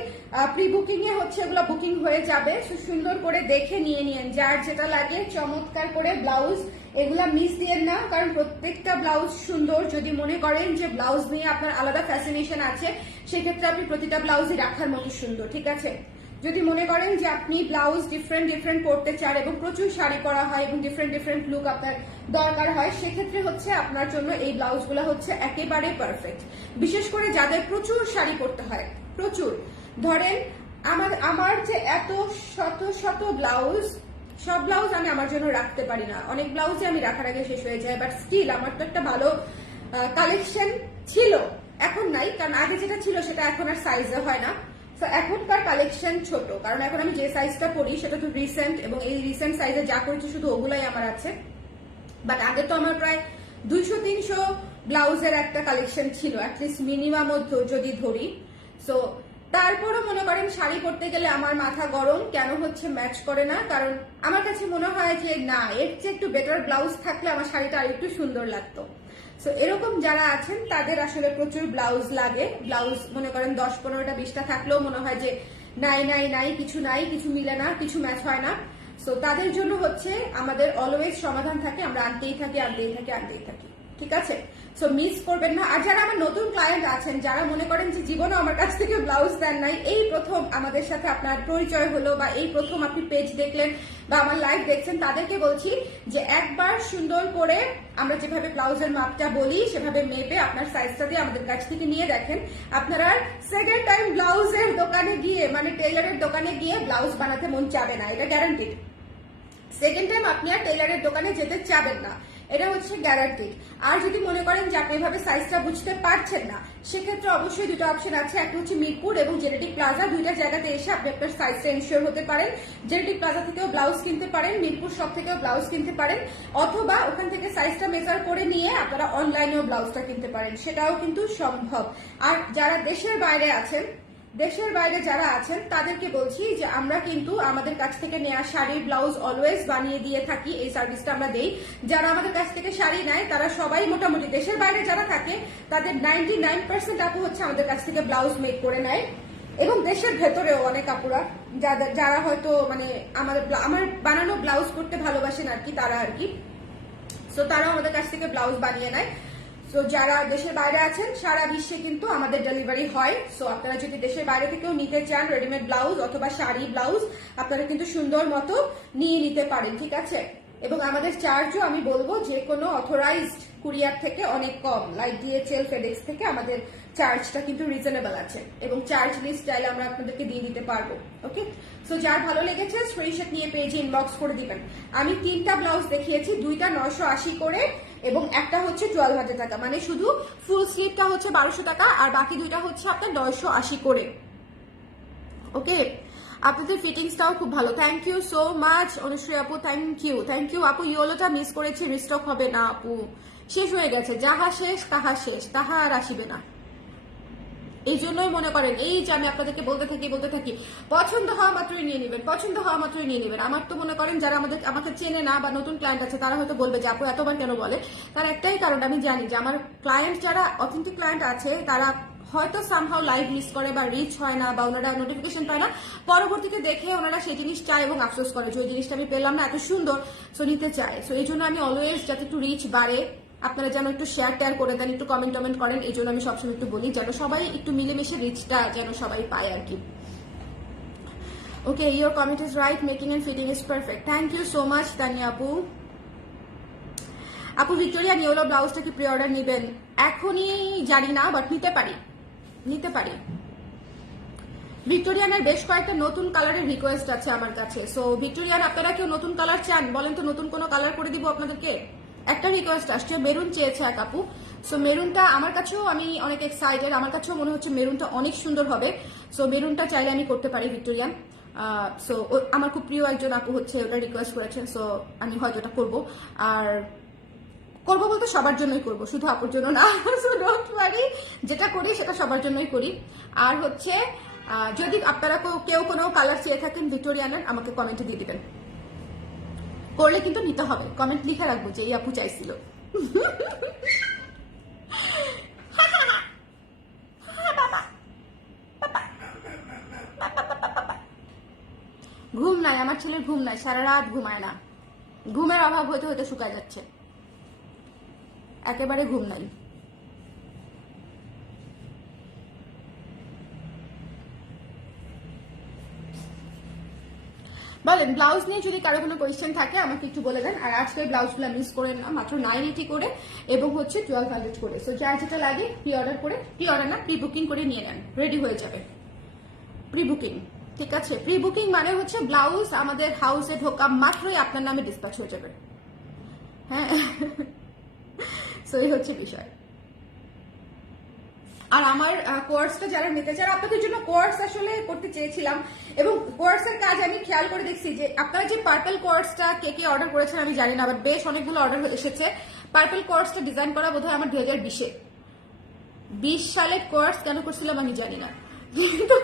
প্রি বুকিং এ হচ্ছে এগুলো বুকিং হয়ে যাবে, সুন্দর করে দেখে নিয়ে নিন যার যেটা লাগে, চমৎকার করে ব্লাউজ, এগুলা মিস দিয়েন না, কারণ প্রত্যেকটা ব্লাউজ সুন্দর। যদি মনে করেন যে ব্লাউজ নিয়ে আপনার আলাদা ফ্যাসিনেশন আছে, সেক্ষেত্রে আপনি প্রতিটা ব্লাউজই রাখার মতো সুন্দর, ঠিক আছে। যদি মনে করেন যে আপনি ব্লাউজ ডিফারেন্ট ডিফারেন্ট পরতে চান এবং প্রচুর শাড়ি পরা হয় এবং ডিফারেন্ট ডিফারেন্ট লুক আপনার দরকার হয়, সেক্ষেত্রে হচ্ছে আপনার জন্য এই ব্লাউজগুলো হচ্ছে একেবারে পারফেক্ট। বিশেষ করে যাদের প্রচুর শাড়ি পরতে হয়, প্রচুর, ধরেন আমার যে এত শত শত ব্লাউজ, সব ব্লাউজ আমি আমার জন্য রাখতে পারি না, অনেক ব্লাউজই আমি রাখার আগে শেষ হয়ে যায়, বাট স্টিল আমার তো একটা ভালো কালেকশন ছিল, এখন নাই, কারণ আগে যেটা ছিল সেটা এখন আর সাইজে হয় না। এখনকার কালেকশন ছোট, কারণ এখন আমি যে সাইজটা পরি সেটা তো রিসেন্ট, এবং এই রিসেন্ট সাইজে যা করেছি শুধু ওগুলাই আমার আছে। বাট আগে তো আমার প্রায় 200-300 ব্লাউজের একটা কালেকশন ছিল, অ্যাটলিস্ট মিনিমাম যদি ধরি। সো তারপরও মনে করেন শাড়ি পরতে গেলে আমার মাথা গরম, কেন হচ্ছে ম্যাচ করে না, কারণ আমার কাছে মনে হয় যে না, এর চেয়ে একটু বেটার ব্লাউজ থাকলে আমার শাড়িটা আর একটু সুন্দর লাগতো। সো এরকম যারা আছেন তাদের আসলে প্রচুর ব্লাউজ লাগে, ব্লাউজ মনে করেন 10-15টা 20টা থাকলেও মনে হয় যে নাই নাই নাই, কিছু নাই, কিছু মিলে না, কিছু ম্যাচ হয় না। সো তাদের জন্য হচ্ছে আমাদের অলওয়েজ সমাধান থাকে, আমরা আনতেই থাকি আনতেই থাকি আনতেই থাকি, ঠিক আছে। সো মিস করবেন না। আর যারা আমার নতুন ক্লায়েন্ট আছেন, যারা মনে করেন যে জীবনে আমার কাছ থেকে ব্লাউজ দেন নাই, এই প্রথম আমাদের সাথে আপনার পরিচয় হলো বা এই প্রথম আপনি পেজ দেখলেন বা আমার লাইভ দেখছেন, তাদেরকে বলছি যে একবার সুন্দর করে আমরা যেভাবে ব্লাউজের মাপটা বলি সেভাবে মেপে আপনার সাইজটা দিয়ে আমাদের কাছ থেকে নিয়ে দেখেন, আপনারা সেকেন্ড টাইম ব্লাউজের দোকানে গিয়ে, মানে টেইলারের দোকানে গিয়ে ব্লাউজ বানাতে মন চাবে না, এটা গ্যারান্টিড। সেকেন্ড টাইম আপনি আর টেইলারের দোকানে যেতে চাবেন না, এটা হচ্ছে গ্যারান্টি। আর যদি মনে করেন যে আপনি এভাবে সাইজটা বুঝতে পারছেন না, সেক্ষেত্রে অবশ্যই দুটো অপশন আছে, একটা হচ্ছে মিরপুর এবং জেনেটিক প্লাজা, দুইটা জায়গাতে এসে আপনি আপনার সাইজটা এনশিওর হতে পারেন। জেনেটিক প্লাজা থেকেও ব্লাউজ কিনতে পারেন, মিরপুর শপ থেকেও ব্লাউজ কিনতে পারেন, অথবা ওখান থেকে সাইজটা মেজার করে নিয়ে আপনারা অনলাইনেও ব্লাউজটা কিনতে পারেন, সেটাও কিন্তু সম্ভব। আর যারা দেশের বাইরে আছেন, দেশের বাইরে যারা আছেন তাদেরকে বলছি যে আমরা কিন্তু আমাদের কাছ থেকে নেওয়া শাড়ির ব্লাউজ অলওয়েজ বানিয়ে দিয়ে থাকি, এই সার্ভিসটা আমরা দেই। যারা আমাদের কাছ থেকে শাড়ি নেয় তারা সবাই মোটামুটি দেশের বাইরে যারা থাকে তাদের 99% আপু হচ্ছে আমাদের কাছ থেকে ব্লাউজ মেক করে নেয়, এবং দেশের ভেতরেও অনেক আপুরা যারা হয়তো মানে আমার বানানো ব্লাউজ করতে ভালোবাসেন আর কি, তারা আর কি, সো তারাও আমাদের কাছ থেকে ব্লাউজ বানিয়ে নেয়। সো যারা দেশের বাইরে আছেন সারা বিশ্বে কিন্তু আমাদের ডেলিভারি হয়। সো আপনারা যদি দেশের বাইরে থেকেও নিতে চান রেডিমেড ব্লাউজ অথবা শাড়ি ব্লাউজ, আপনারা কিন্তু সুন্দর মতো নিয়ে নিতে পারেন, ঠিক আছে। এবং আমাদের চার্জও আমি বলবো যে কোনো অথরাইজড কুরিয়ার থেকে অনেক কম, লাইক DHL FedEx থেকে আমাদের চার্জটা কিন্তু রিজনেবল আছে, এবং চার্জ লিস্ট চাইলে আমরা আপনাদেরকে দিয়ে দিতে পারবো। ওকে, সো যার ভালো লেগেছে স্ক্রিনশট নিয়ে পেজে ইনবক্স করে দিবেন। আমি 3টা ব্লাউজ দেখিয়েছি, 2টা 980 করে এবং একটা হচ্ছে 1200 টাকা, মানে শুধু ফুল স্লিভটা হচ্ছে 1200 টাকা আর বাকি 2টা হচ্ছে আপনার 980 করে। ওকে, আপনাদের ফিটিংসটাও খুব ভালো, thank you so much Anushree আপু, থ্যাংক ইউ আপু। ইয়েলোটা মিস করেছি, রিস্টক হবে না আপু, শেষ হয়ে গেছে, যাহা শেষ তাহা আর আসিবে না। এই জন্যই মনে করেন এই যে আমি আপনাদেরকে বলতে থাকি পছন্দ হওয়া মাত্রই নিয়ে নেবেন, পছন্দ হওয়া মাত্রই নিয়ে নেবেন। আমার তো মনে করেন যারা আমাকে চেনে না বা নতুন ক্লায়েন্ট আছে তারা হয়তো বলবে যে আপু এতবার কেন বলে, তার একটাই কারণ, আমি জানি যে আমার ক্লায়েন্ট যারা অথেন্টিক ক্লায়েন্ট আছে তারা হয়তো সামহাউ লাইভ মিস করে বা রিচ হয় না বা ওনারা নোটিফিকেশন পায় না, পরবর্তীতে দেখে ওনারা সেই জিনিস চায় এবং আফসোস করে যে ওই জিনিসটা আমি পেলাম না, এত সুন্দর, সো নিতে চায়। সো এই জন্য আমি অলওয়েজ যাতে একটু রিচ বাড়ে, আপনারা যেন একটু শেয়ার টেয়ার করে দেন, একটু কমেন্ট করেন, এই জন্য আমি সবসময় একটু বলি যেন সবাই একটু মিলেমিশে রিচটা যেন সবাই পায় আর কি। Okay, your comment is right, making and fitting is perfect, thank you so much Tania আপু। আপু ভিক্টোরিয়া নিউলো ব্লাউজটা কি প্রি অর্ডার নেবেন? এখনই জানি না, বাট নিতে পারি। ভিক্টোরিয়ানের বেশ কয়েকটা নতুন কালারের রিকোয়েস্ট আছে আমার কাছে, সো ভিক্টোরিয়ান আপনারা কেউ নতুন কালার চান বলেন তো, নতুন কোনো কালার করে দিব আপনাদেরকে। একটা রিকোয়েস্ট আসছে, মেরুন চেয়েছে এক আপু, সো মেরুনটা আমার কাছেও আমি অনেক এক্সাইটেড, আমার কাছেও মনে হচ্ছে মেরুনটা অনেক সুন্দর হবে, সো মেরুনটা চাইলে আমি করতে পারি ভিক্টোরিয়ান। সো আমার খুব প্রিয় একজন আপু হচ্ছে ওটা রিকোয়েস্ট করেছেন, সো আমি হয়তো ওটা করবো। আর করবো বলতে সবার জন্যই করবো, শুধু আপুর জন্য না, সো ডোন্ট ওয়ারি, যেটা করি সেটা সবার জন্যই করি। আর হচ্ছে যদি আপনারা কেউ কোনো কালার চেয়ে থাকেন ভিক্টোরিয়ানের, আমাকে কমেন্টে দিয়ে দিবেন, করলে কিন্তু নিতে হবে, কমেন্ট লিখে রাখবো যে এই আপু চাইছিল। ঘুম নাই আমার ছেলের, ঘুম নাই, সারা রাত ঘুমায় না, ঘুমের অভাব হতে হতে শুকায় যাচ্ছে, একেবারে ঘুম নাই। বলেন ব্লাউজ নিয়ে যদি কারো কোনো কোয়েশ্চেন থাকে আমাকে একটু বলে দেন। আর আজকের ব্লাউজগুলো মিস করে না, মাত্র 980 করে এবং হচ্ছে 1200 করে, সো যার যেটা লাগে প্রি অর্ডার করে, প্রি বুকিং করে নিয়ে নেন, রেডি হয়ে যাবে। প্রি বুকিং, ঠিক আছে, প্রি বুকিং মানে হচ্ছে ব্লাউজ আমাদের হাউসে ঢোকা মাত্রই আপনার নামে ডিসপ্যাচ হয়ে যাবে। হ্যাঁ, সো এই হচ্ছে বিষয়। আর আমার কোর্সটা যারা নিতে চান, আপনাদের জন্য কোর্স আসলে করতে চেয়েছিলাম, এবং কোর্সের কাজ আমি খেয়াল করে দেখছি যে আপনারা যে পার্পল কোর্সটা কে অর্ডার করেছেন আমি জানি না, বাট বেশ অনেকগুলো অর্ডার এসেছে। পার্পল কোর্সটা ডিজাইন করা বোধহয় আমার 2020 সালের কোর্স, কেন করছিলাম আমি জানি না, কিন্তু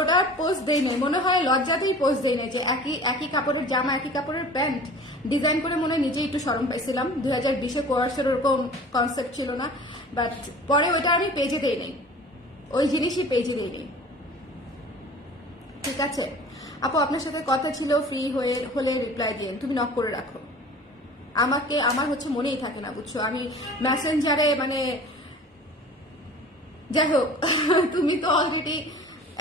ওটা পোস্ট দেই নাই, মনে হয় লজ্জাতেই পোস্ট দেই নাই যে একই কাপড়ের জামা একই কাপড়ের প্যান্ট ডিজাইন করে মনে হয় নিজেই একটু শরম পাইছিলাম। 2020-এ কোর্সের ওরকম কনসেপ্ট ছিল না, বাট পরে ওইটা আমি পেজে দেই নাই, ওই জিনিসই পেজে দেই নাই। ঠিক আছে আপু, আপনার সাথে কথা ছিল, ফ্রি হলে রিপ্লাই দিন, তুমি নক করে রাখো আমাকে, আমার হচ্ছে মনেই থাকে না বুঝছো, আমি মেসেঞ্জারে মানে যাই হোক, তুমি তো অলরেডি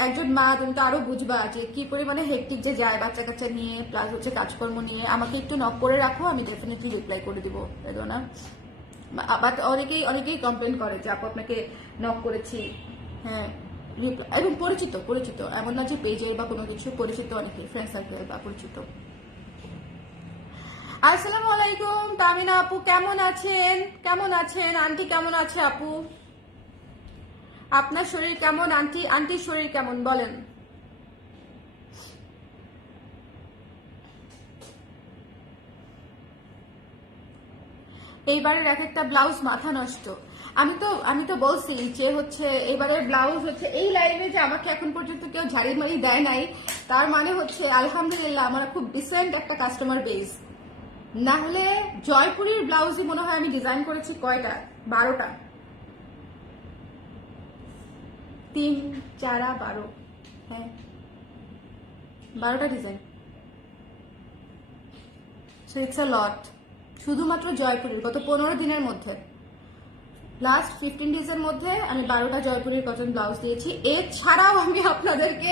একজন মা, তুমি তো আরো বুঝবা যে কি পরিমাণে হেক্টিক যে যায় বাচ্চা কাচ্চা নিয়ে, প্লাস হচ্ছে কাজকর্ম নিয়ে। আমাকে একটু নক করে রাখো, আমি ডেফিনেটলি রিপ্লাই করে দিব, বুঝলো না। বাট অনেকেই কমপ্লেন করে যে আপু আপনাকে নক করেছি, হ্যাঁ রিপ্লাই, এবং পরিচিত এমন না যে পেজের বা কোনো কিছু, পরিচিত অনেকেই, ফ্রেন্ড সার্কেল বা পরিচিত। আসসালামু আলাইকুম তামিনা আপু, কেমন আছেন আন্টি, কেমন আছে আপু, আপনার শরীর কেমন আন্টির শরীর কেমন বলেন। এইবারের এক একটা ব্লাউজ মাথা নষ্ট। আমি তো বলছি যে হচ্ছে এবারের ব্লাউজ হচ্ছে এই লাইভে যে আমাকে এখন পর্যন্ত কেউ ঝাড়ি মারি দেয় নাই, তার মানে হচ্ছে আলহামদুলিল্লাহ আমার খুব ডিসেন্ট একটা কাস্টমার বেস। না হলে জয়পুরীর ব্লাউজই মনে হয় আমি ডিজাইন করেছি কয়টা, 12টা, 3 4 12, হ্যাঁ 12টা ডিজাইন। সো ইটস আ লট, শুধুমাত্র জয়পুরের গত 15 দিনের মধ্যে, লাস্ট 15 ডেজের মধ্যে আমি 12টা জয়পুরের কটন ব্লাউজ দিয়েছি। এছাড়াও আমি আপনাদেরকে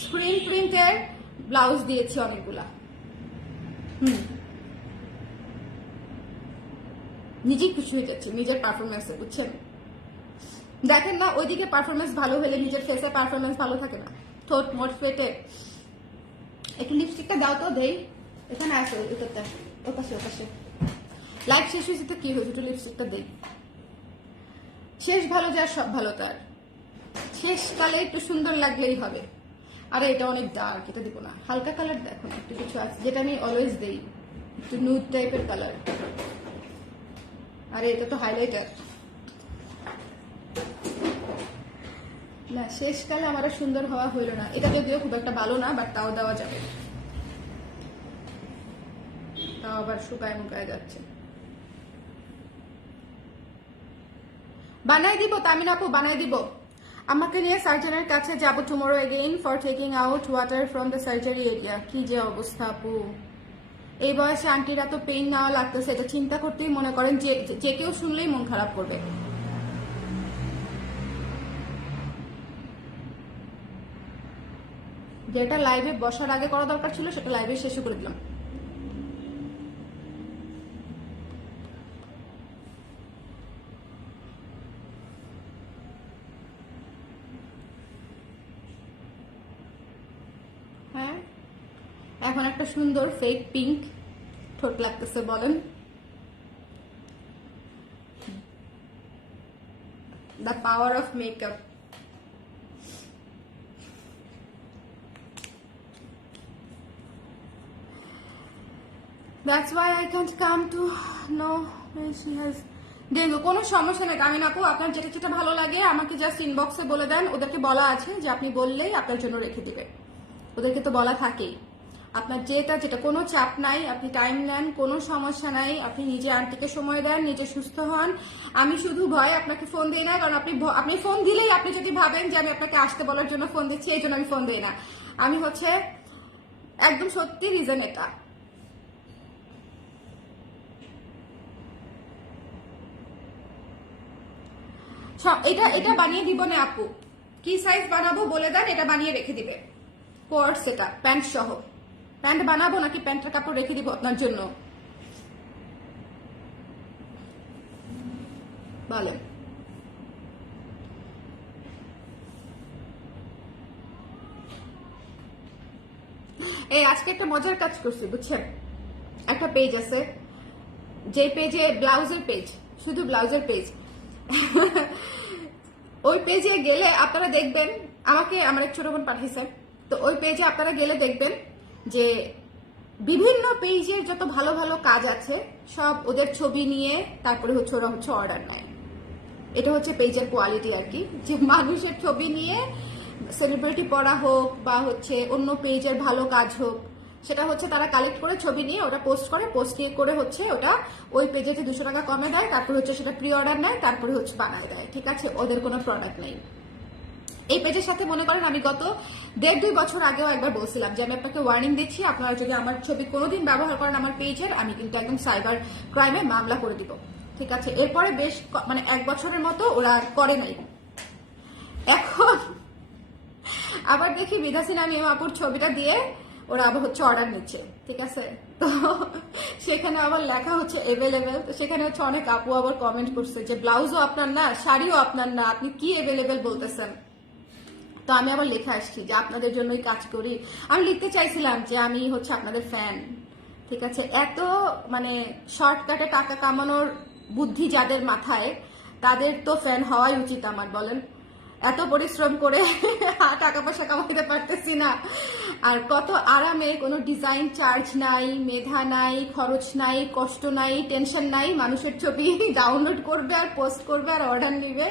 স্ক্রিন প্রিন্টের ব্লাউজ দিয়েছি অনেকগুলা। নিজেই খুশি হয়ে যাচ্ছি নিজের পারফরমেন্সে, বুঝছেন? দেখেন না ওইদিকে পারফরমেন্স ভালো হলে নিজের ফেসে পারফরমেন্স ভালো থাকে না, ঠোঁট মোট ফেটে। একটু লিপস্টিকটা দাও তো, দেই এখানে আসো, ওটাতে ওপাশে ওপাশে। লাইট শেষ হয়েছে তো কি হয়েছে, একটু লিপস্টিকটা দেই। শেষ ভালো যার সব ভালো তার, শেষকালে একটু সুন্দর লাগলেই হবে। আরে এটা অনেক ডার্ক, এটা দিব না, হালকা কালার দেখো না, একটু কিছু আছে যেটা আমি অলওয়েজ দেই, একটু নুড টাইপের কালার। আরে এটা তো হাইলাইটার না, শেষকালে আমার সুন্দর হওয়া হইল না। এটা যদিও খুব একটা ভালো না, বাট তাও দেওয়া যাবে, তাও আবার শুকায় মুকায় যাচ্ছে। বানাই দিব তামিন আপু, বানাই দিব। আমাকে নিয়ে সার্জনের কাছে যাব tomorrow again for taking out water from the surgery area. কি যে অবস্থা আপু, এই বয়সে আন্টিরা তো পেইন নেওয়া লাগতেছে, এটা চিন্তা করতেই মনে করেন যে কেউ শুনলেই মন খারাপ করবে। যেটা লাইভে বসার আগে করা দরকার ছিল সেটা লাইভে শেষে করে দিলাম। হ্যাঁ এখন একটা সুন্দর ফেক পিঙ্ক ঠোঁট লাগতেছে, বলেন? The power of makeup. That's why I can't come to know where she has. দেখো কোনো সমস্যা নেই আমি আপু, আপনার যেটা যেটা ভালো লাগে আমাকে জাস্ট ইনবক্সে বলে দেন। ওদেরকে বলা আছে যে আপনি বললেই আপনার জন্য রেখে দিবে, ওদেরকে তো বলা থাকেই। আপনার যেটা কোনো চাপ নাই, আপনি টাইম নেন, কোনো সমস্যা নাই। আপনি নিজে আন্টিকে সময় দেন, নিজে সুস্থ হন। আমি শুধু ভয় আপনাকে ফোন দিই না, কারণ আপনি ফোন দিলেই আপনি যদি ভাবেন যে আমি আপনাকে আসতে বলার জন্য ফোন দিচ্ছি, এই জন্য আমি ফোন দিই না। আমি হচ্ছে একদম সত্যি রিজন এটা। এটা বানিয়ে দিব না আপু, কি সাইজ বানাবো বলে দেন, এটা বানিয়ে রেখে দিবে। কোর্স এটা প্যান্ট সহ। প্যান্ট বানাবো নাকি প্যান্টের কাপড় রেখে দিব আপনার জন্য, বলেন? এই আজকে একটা মজার কাজ করছি, বুঝছেন? একটা পেজ আছে, যে পেজে ব্লাউজের পেজ, শুধু ব্লাউজের পেজ। ওই পেজে গেলে আপনারা দেখবেন, আমাকে আমার এক ছোট বোন পাঠিয়েছে, তো ওই পেজে আপনারা গেলে দেখবেন যে বিভিন্ন পেজের যত ভালো ভালো কাজ আছে সব ওদের ছবি নিয়ে তারপরে হচ্ছে ওরা হচ্ছে অর্ডার নেয়। এটা হচ্ছে পেজের কোয়ালিটি আর কি, যে মানুষের ছবি নিয়ে সেলিব্রিটি পড়া হোক বা হচ্ছে অন্য পেজের ভালো কাজ হোক, সেটা হচ্ছে তারা কালেক্ট করে ছবি নিয়ে ওটা পোস্ট করে, পোস্ট করে হচ্ছে ওটা ওই পেজেতে 200 টাকা কমে দেয়, তারপরে হচ্ছে সেটা প্রি অর্ডার নেয়, তারপরে হচ্ছে বানায় দেয়। ঠিক আছে, ওদের কোনো প্রোডাক্ট নেই। এই পেজের সাথে মনে করেন আমি গত 1.5-2 বছর আগেও একবার বলছিলাম যে আমি আপনাকে ওয়ার্নিং দিচ্ছি, আপনারা যদি আমার ছবি কোনোদিন ব্যবহার করেন আমার পেজের, আমি কিন্তু একদম সাইবার ক্রাইমে মামলা করে দিব। ঠিক আছে, এরপরে বেশ মানে 1 বছরের মতো ওরা করে নাই। এখন আবার দেখি বিধাসিনা মিম আপুর ছবিটা দিয়ে ওরা আবার হচ্ছে অর্ডার নিচ্ছে। ঠিক আছে, তো সেখানে আবার লেখা হচ্ছে এভেলেবেল, তো সেখানে হচ্ছে অনেক আপু আবার কমেন্ট করছে যে ব্লাউজও আপনার না, শাড়িও আপনার না, আপনি কি এভেলেবেল বলতেছেন। তো আমি আবার লেখা আসছি যে আপনাদের জন্যই কাজ করি। আমি লিখতে চাইছিলাম যে আমি হচ্ছে আপনাদের ফ্যান। ঠিক আছে, এত মানে শর্টকাটে টাকা কামানোর বুদ্ধি যাদের মাথায়, তাদের তো ফ্যান হওয়াই উচিত আমার, বলেন? এত পরিশ্রম করে টাকা পয়সা কামাতে পারতেছি না, আর কত আরামে, কোনো ডিজাইন চার্জ নাই, মেধা নাই, খরচ নাই, কষ্ট নাই, টেনশন নাই, মানুষের ছবি ডাউনলোড করবে আর পোস্ট করবে আর অর্ডার নিবে,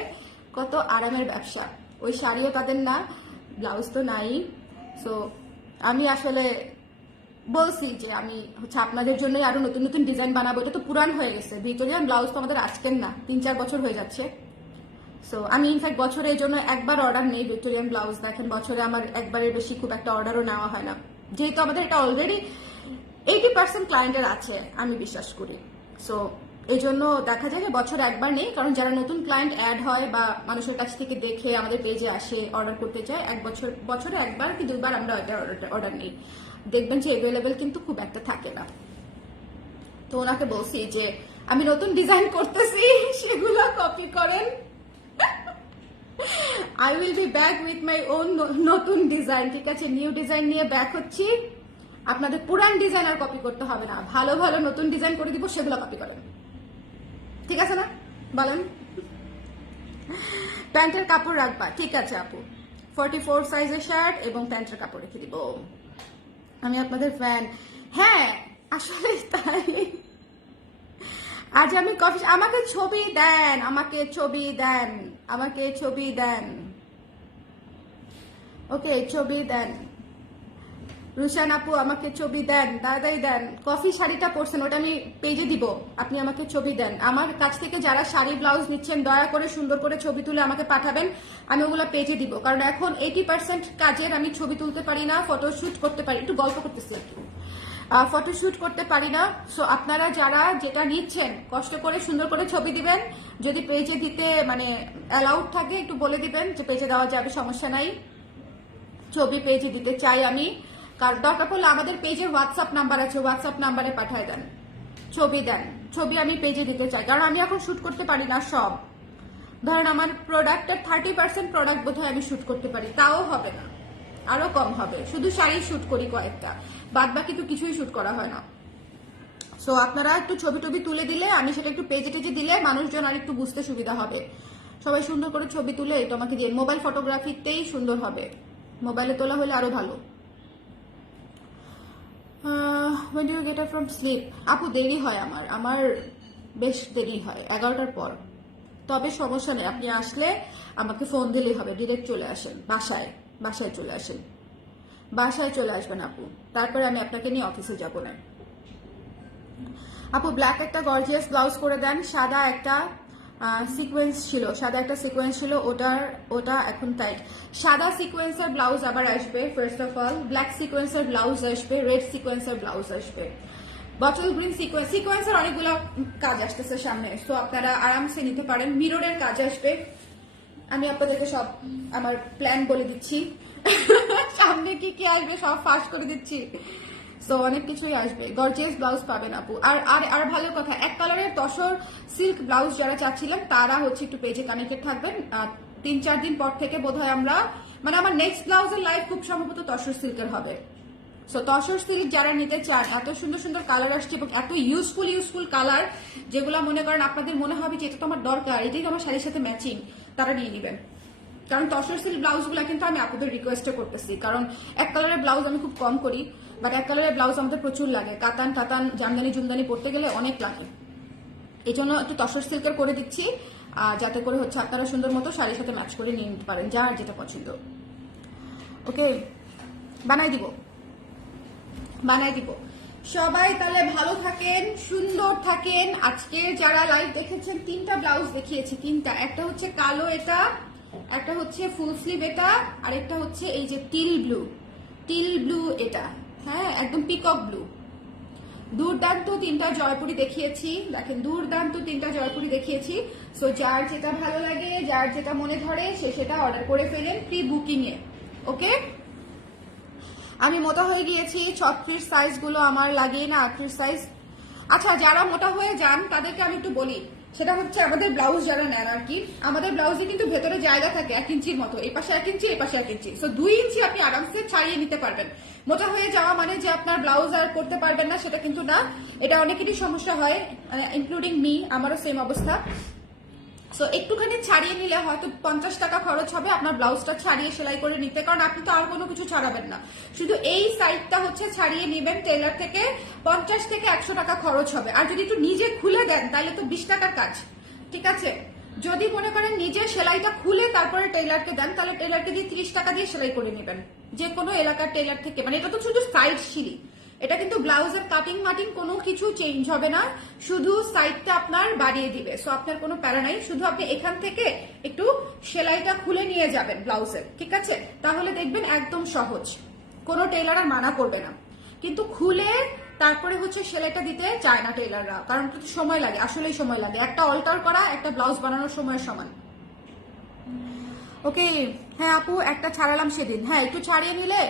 কত আরামের ব্যবসা। ওই শাড়িও তাদের না, ব্লাউজ তো নাই। সো আমি আসলে বলছি যে আমি হচ্ছে আপনাদের জন্যই আরো নতুন নতুন ডিজাইন বানাবো। এটা তো পুরান হয়ে গেছে, ভিক্টোরিয়ান ব্লাউজ তো আমাদের আজকের না, 3-4 বছর হয়ে যাচ্ছে। সো আমি ইনফ্যাক্ট বছরে এই জন্য একবার অর্ডার নেই ভিক্টোরিয়ান ব্লাউজ। দেখেন বছরে আমার একবারের বেশি খুব একটা অর্ডারও নেওয়া হয় না, যেহেতু আমাদের এটা অলরেডি 80% ক্লায়েন্টের আছে আমি বিশ্বাস করি। সো এই জন্য দেখা যায় যে বছরে একবার নেই, কারণ যারা নতুন ক্লায়েন্ট অ্যাড হয় বা মানুষের কাছ থেকে দেখে আমাদের পেজে আসে অর্ডার করতে চায়, বছরে একবার কি দুবার আমরা অর্ডার নেই। দেখবেন যে অ্যাভেলেবেল কিন্তু খুব একটা থাকে না। তো ওনাকে বলছি যে আমি নতুন ডিজাইন করতেছি, সেগুলো কপি করেন। I will be back with my own নতুন ডিজাইন, ঠিক আছে? নিউ ডিজাইন নিয়ে ব্যাক হচ্ছি। আপনাদের পুরান ডিজাইন আর কপি করতে হবে না, ভালো ভালো নতুন ডিজাইন করে দিব, সেগুলো কপি করেন, ঠিক আছে না? বলেন। প্যান্টের কাপড় রাখবা, ঠিক আছে আপু। 44 সাইজের শার্ট এবং প্যান্টের কাপড় রেখে দিব। আমি আপনাদের ফ্যান। হ্যাঁ আসলে তাই। আজ আমি কফি, আমাকে ছবি দেন, আমাকে ছবি দেন, আমাকে ছবি দেন। ওকে ছবি দেন। রুশান আপু আমাকে ছবি দেন, দাদাই দেন। কফি শাড়িটা পরছেন, ওটা আমি পেজে দিব, আপনি আমাকে ছবি দেন। আমার কাছ থেকে যারা শাড়ি ব্লাউজ নিচ্ছেন দয়া করে সুন্দর করে ছবি তুলে আমাকে পাঠাবেন, আমি ওগুলো পেজে দিব। কারণ এখন 80% কাজের আমি ছবি তুলতে পারি না, ফটোশুট করতে পারি, একটু গল্প করতেছি আর কি, ফটোশুট করতে পারি না। সো আপনারা যারা যেটা নিচ্ছেন কষ্ট করে সুন্দর করে ছবি দিবেন। যদি পেজে দিতে মানে অ্যালাউড থাকে একটু বলে দিবেন যে পেজে দেওয়া যাবে, সমস্যা নাই। ছবি পেজে দিতে চাই আমি, কারণ দরকার পড়লে আমাদের পেজে হোয়াটসঅ্যাপ নাম্বার আছে, হোয়াটসঅ্যাপ নাম্বারে পাঠায় দেন, ছবি দেন। ছবি আমি পেজে দিতে চাই, কারণ আমি এখন শুট করতে পারি না সব। ধরেন আমার প্রোডাক্টের 30% প্রোডাক্ট বোধহয় আমি শুট করতে পারি, তাও হবে না, আরো কম হবে। শুধু শাড়ি শুট করি কয়েকটা, বাদ বাকি তো কিছুই শুট করা হয় না। সো আপনারা একটু ছবি টবি তুলে দিলে, আমি সেটা একটু পেজে টেজে দিলে মানুষজন আর একটু বুঝতে সুবিধা হবে। সবাই সুন্দর করে ছবি তুলে এটা আমাকে দিয়ে, মোবাইল ফটোগ্রাফিতেই সুন্দর হবে, মোবাইলে তোলা হলে আরো ভালো। when do you get up from sleep? আপু দেরি হয় আমার বেশ দেরি হয় 11টার পর। তবে সমস্যা নেই, আপনি আসলে আমাকে ফোন দিলেই হবে, ডিরেক্ট চলে আসেন বাসায় চলে আসেন, বাসায় চলে আসবেন আপু, তারপরে আমি আপনাকে নিয়ে অফিসে যাব না। আপু ব্ল্যাক একটা গর্জিয়াস ব্লাউজ করে দেন, সাদা একটা সিকোয়েন্স ছিল, ওটা এখন টাইট। সাদা সিকোয়েন্সের ব্লাউজ আবার আসবে, ফার্স্ট অফ অল ব্ল্যাক সিকোয়েন্সের ব্লাউজ আসবে, রেড সিকোয়েন্সের ব্লাউজ আসবে, বটল গ্রিন সিকোয়েন্সের অনেকগুলো কাজ আসতেছে সামনে। সো আপনারা আরামসে নিতে পারেন। মিররের কাজ আসবে, আমি আপনাদেরকে সব আমার প্ল্যান বলে দিচ্ছি, সামনে কি কি আসবে সব ফাঁস করে দিচ্ছি। সো অনেক কিছুই আসবে, গর্জিয়াস ব্লাউজ পাবেন আপু। আর ভালো কথা, এক কালারের তসর সিল্ক ব্লাউজ যারা চাচ্ছিলেন তারা হচ্ছে একটু পেজে কানেক্টেড থাকবেন। 3-4 দিন পর থেকে বোধহয় আমরা মানে আমার নেক্সট ব্লাউজের লাইভ খুব সম্ভবত তসর সিল্কের হবে। সো তসর সিল্ক যারা নিতে চান, এত সুন্দর সুন্দর কালার আসছে এবং এত ইউজফুল কালার, যেগুলো মনে করেন আপনাদের মনে হবে যে এটা তো আমার দরকার, এটাই তো আমার শাড়ির সাথে ম্যাচিং, তারা নিয়ে নেবেন। কারণ তসর সিল্ক ব্লাউজগুলো কিন্তু আমি আপনাদের রিকোয়েস্টে করতেছি, কারণ এক কালারের ব্লাউজ আমি খুব কম করি, বাট এক কালারের ব্লাউজ আমাদের প্রচুর লাগে, কাতান জামদানি জুমদানি পরতে গেলে অনেক লাগে। এই জন্য একটু তসর সিল্কের করে দিচ্ছি, যাতে করে হচ্ছে আপনারা সুন্দর মতো শাড়ির সাথে ম্যাচ করে নিয়ে নিতে পারেন, যার যেটা পছন্দ। ওকে বানাই দিব। সবাই তাহলে ভালো থাকেন, সুন্দর থাকেন। আজকে যারা লাইভ দেখেছেন 3টা ব্লাউজ দেখিয়েছি, 3টা, একটা হচ্ছে কালো, এটা একটা হচ্ছে ফুল স্লিভ, এটা আর একটা হচ্ছে এই যে টিল ব্লু এটা, হ্যাঁ একদম পিকক ব্লু। দুর্দান্ত 3টা জয়পুরি দেখিয়েছি, দেখেন দুর্দান্ত 3টা জয়পুরি দেখিয়েছি। সো যার যেটা ভালো লাগে, যার যেটা মনে ধরে সে সেটা অর্ডার করে ফেলেন প্রি বুকিং এ। ওকে, আমি মোটা হয়ে গিয়েছি, 36 সাইজ গুলো আমার লাগে না, 38 সাইজ। আচ্ছা যারা মোটা হয়ে যান তাদেরকে আমি একটু বলি, সেটা হচ্ছে আমাদের ব্লাউজ যারা নেন আর কি, আমাদের ব্লাউজে কিন্তু ভেতরে জায়গা থাকে 1 ইঞ্চির মতো, এই পাশে 1 ইঞ্চি, এই পাশে 1 ইঞ্চি। সো 2 ইঞ্চি আপনি আরামসে ছাড়িয়ে নিতে পারবেন। মোটা হয়ে যাওয়া মানে যে আপনার ব্লাউজ আর করতে পারবেন না সেটা কিন্তু না, এটা অনেকেরই সমস্যা হয়, ইনক্লুডিং মি, আমারও সেম অবস্থা। সো একটুখানি ছাড়িয়ে নিলে হয়তো 50 টাকা খরচ হবে আপনার ব্লাউজটা ছাড়িয়ে সেলাই করে নিতে, কারণ আপনি তো আর কোনো কিছু ছাড়াবেন না, শুধু এই সাইডটা হচ্ছে ছাড়িয়ে নেবেন টেলার থেকে। 50 থেকে 100 টাকা খরচ হবে। আর যদি একটু নিজে খুলে দেন তাহলে তো 20 টাকার কাজ, ঠিক আছে? যদি মনে করেন নিজে সেলাইটা খুলে তারপরে টেলারকে দেন, তাহলে টেলারকে দিয়ে 30 টাকা দিয়ে সেলাই করে নেবেন যে কোনো এলাকার টেলার থেকে। মানে এটা তো শুধু সাইড সিলি, এটা কিন্তু ব্লাউজের কাটিং মাটিং কোনো কিছু চেঞ্জ হবে না, শুধু সাইডটা আপনার বাড়িয়ে দিবে। সো আপনার কোনো প্যারা নাই, শুধু আপনি এখান থেকে একটু সেলাইটা খুলে নিয়ে যাবেন ব্লাউজের, ঠিক আছে? তাহলে দেখবেন একদম সহজ, কোনো টেলার আর মানা করবে না। কিন্তু খুলে তারপরে হচ্ছে সেলাইটা দিতে চায় না টেলাররা, কারণ সময় লাগে, আসলেই সময় লাগে। একটা অল্টার করা একটা ব্লাউজ বানানোর সময় সমান। ওকে, হ্যাঁ আপু একটা ছাড়ালাম সেদিন, হ্যাঁ একটু ছাড়িয়ে নিলে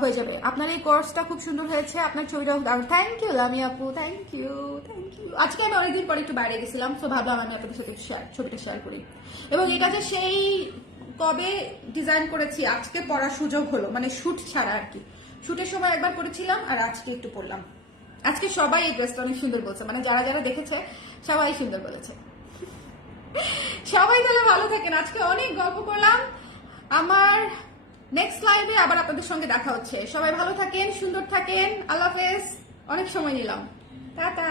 হয়ে যাবে। আপনার এই কোর্সটা খুব সুন্দর হয়েছে, আপনার ছবিটাও দারুণ। থ্যাংক ইউ লামি আপু, থ্যাংক ইউ থ্যাংক ইউ। আজকে আমি অনেকদিন পরে একটু বাইরে গেছিলাম, তো ভাবলাম আমি আপনাদের সাথে ছবিটা শেয়ার করি। এবং এটা যে সেই কবে ডিজাইন করেছি, আজকে পরার সুযোগ হলো, মানে শুট ছাড়া আর কি। শুটের সময় একবার করেছিলাম আর আজকে একটু পরলাম। আজকে সবাই এই ড্রেসটা অনেক সুন্দর বলছে, মানে যারা যারা দেখেছে সবাই সুন্দর বলেছে। সবাই তাহলে ভালো থাকেন, আজকে অনেক গল্প করলাম। আমার নেক্সট লাইভে আবার আপনাদের সঙ্গে দেখা হচ্ছে। সবাই ভালো থাকেন, সুন্দর থাকেন, আল্লাহ হাফেজ। অনেক সময় নিলাম, টাটা।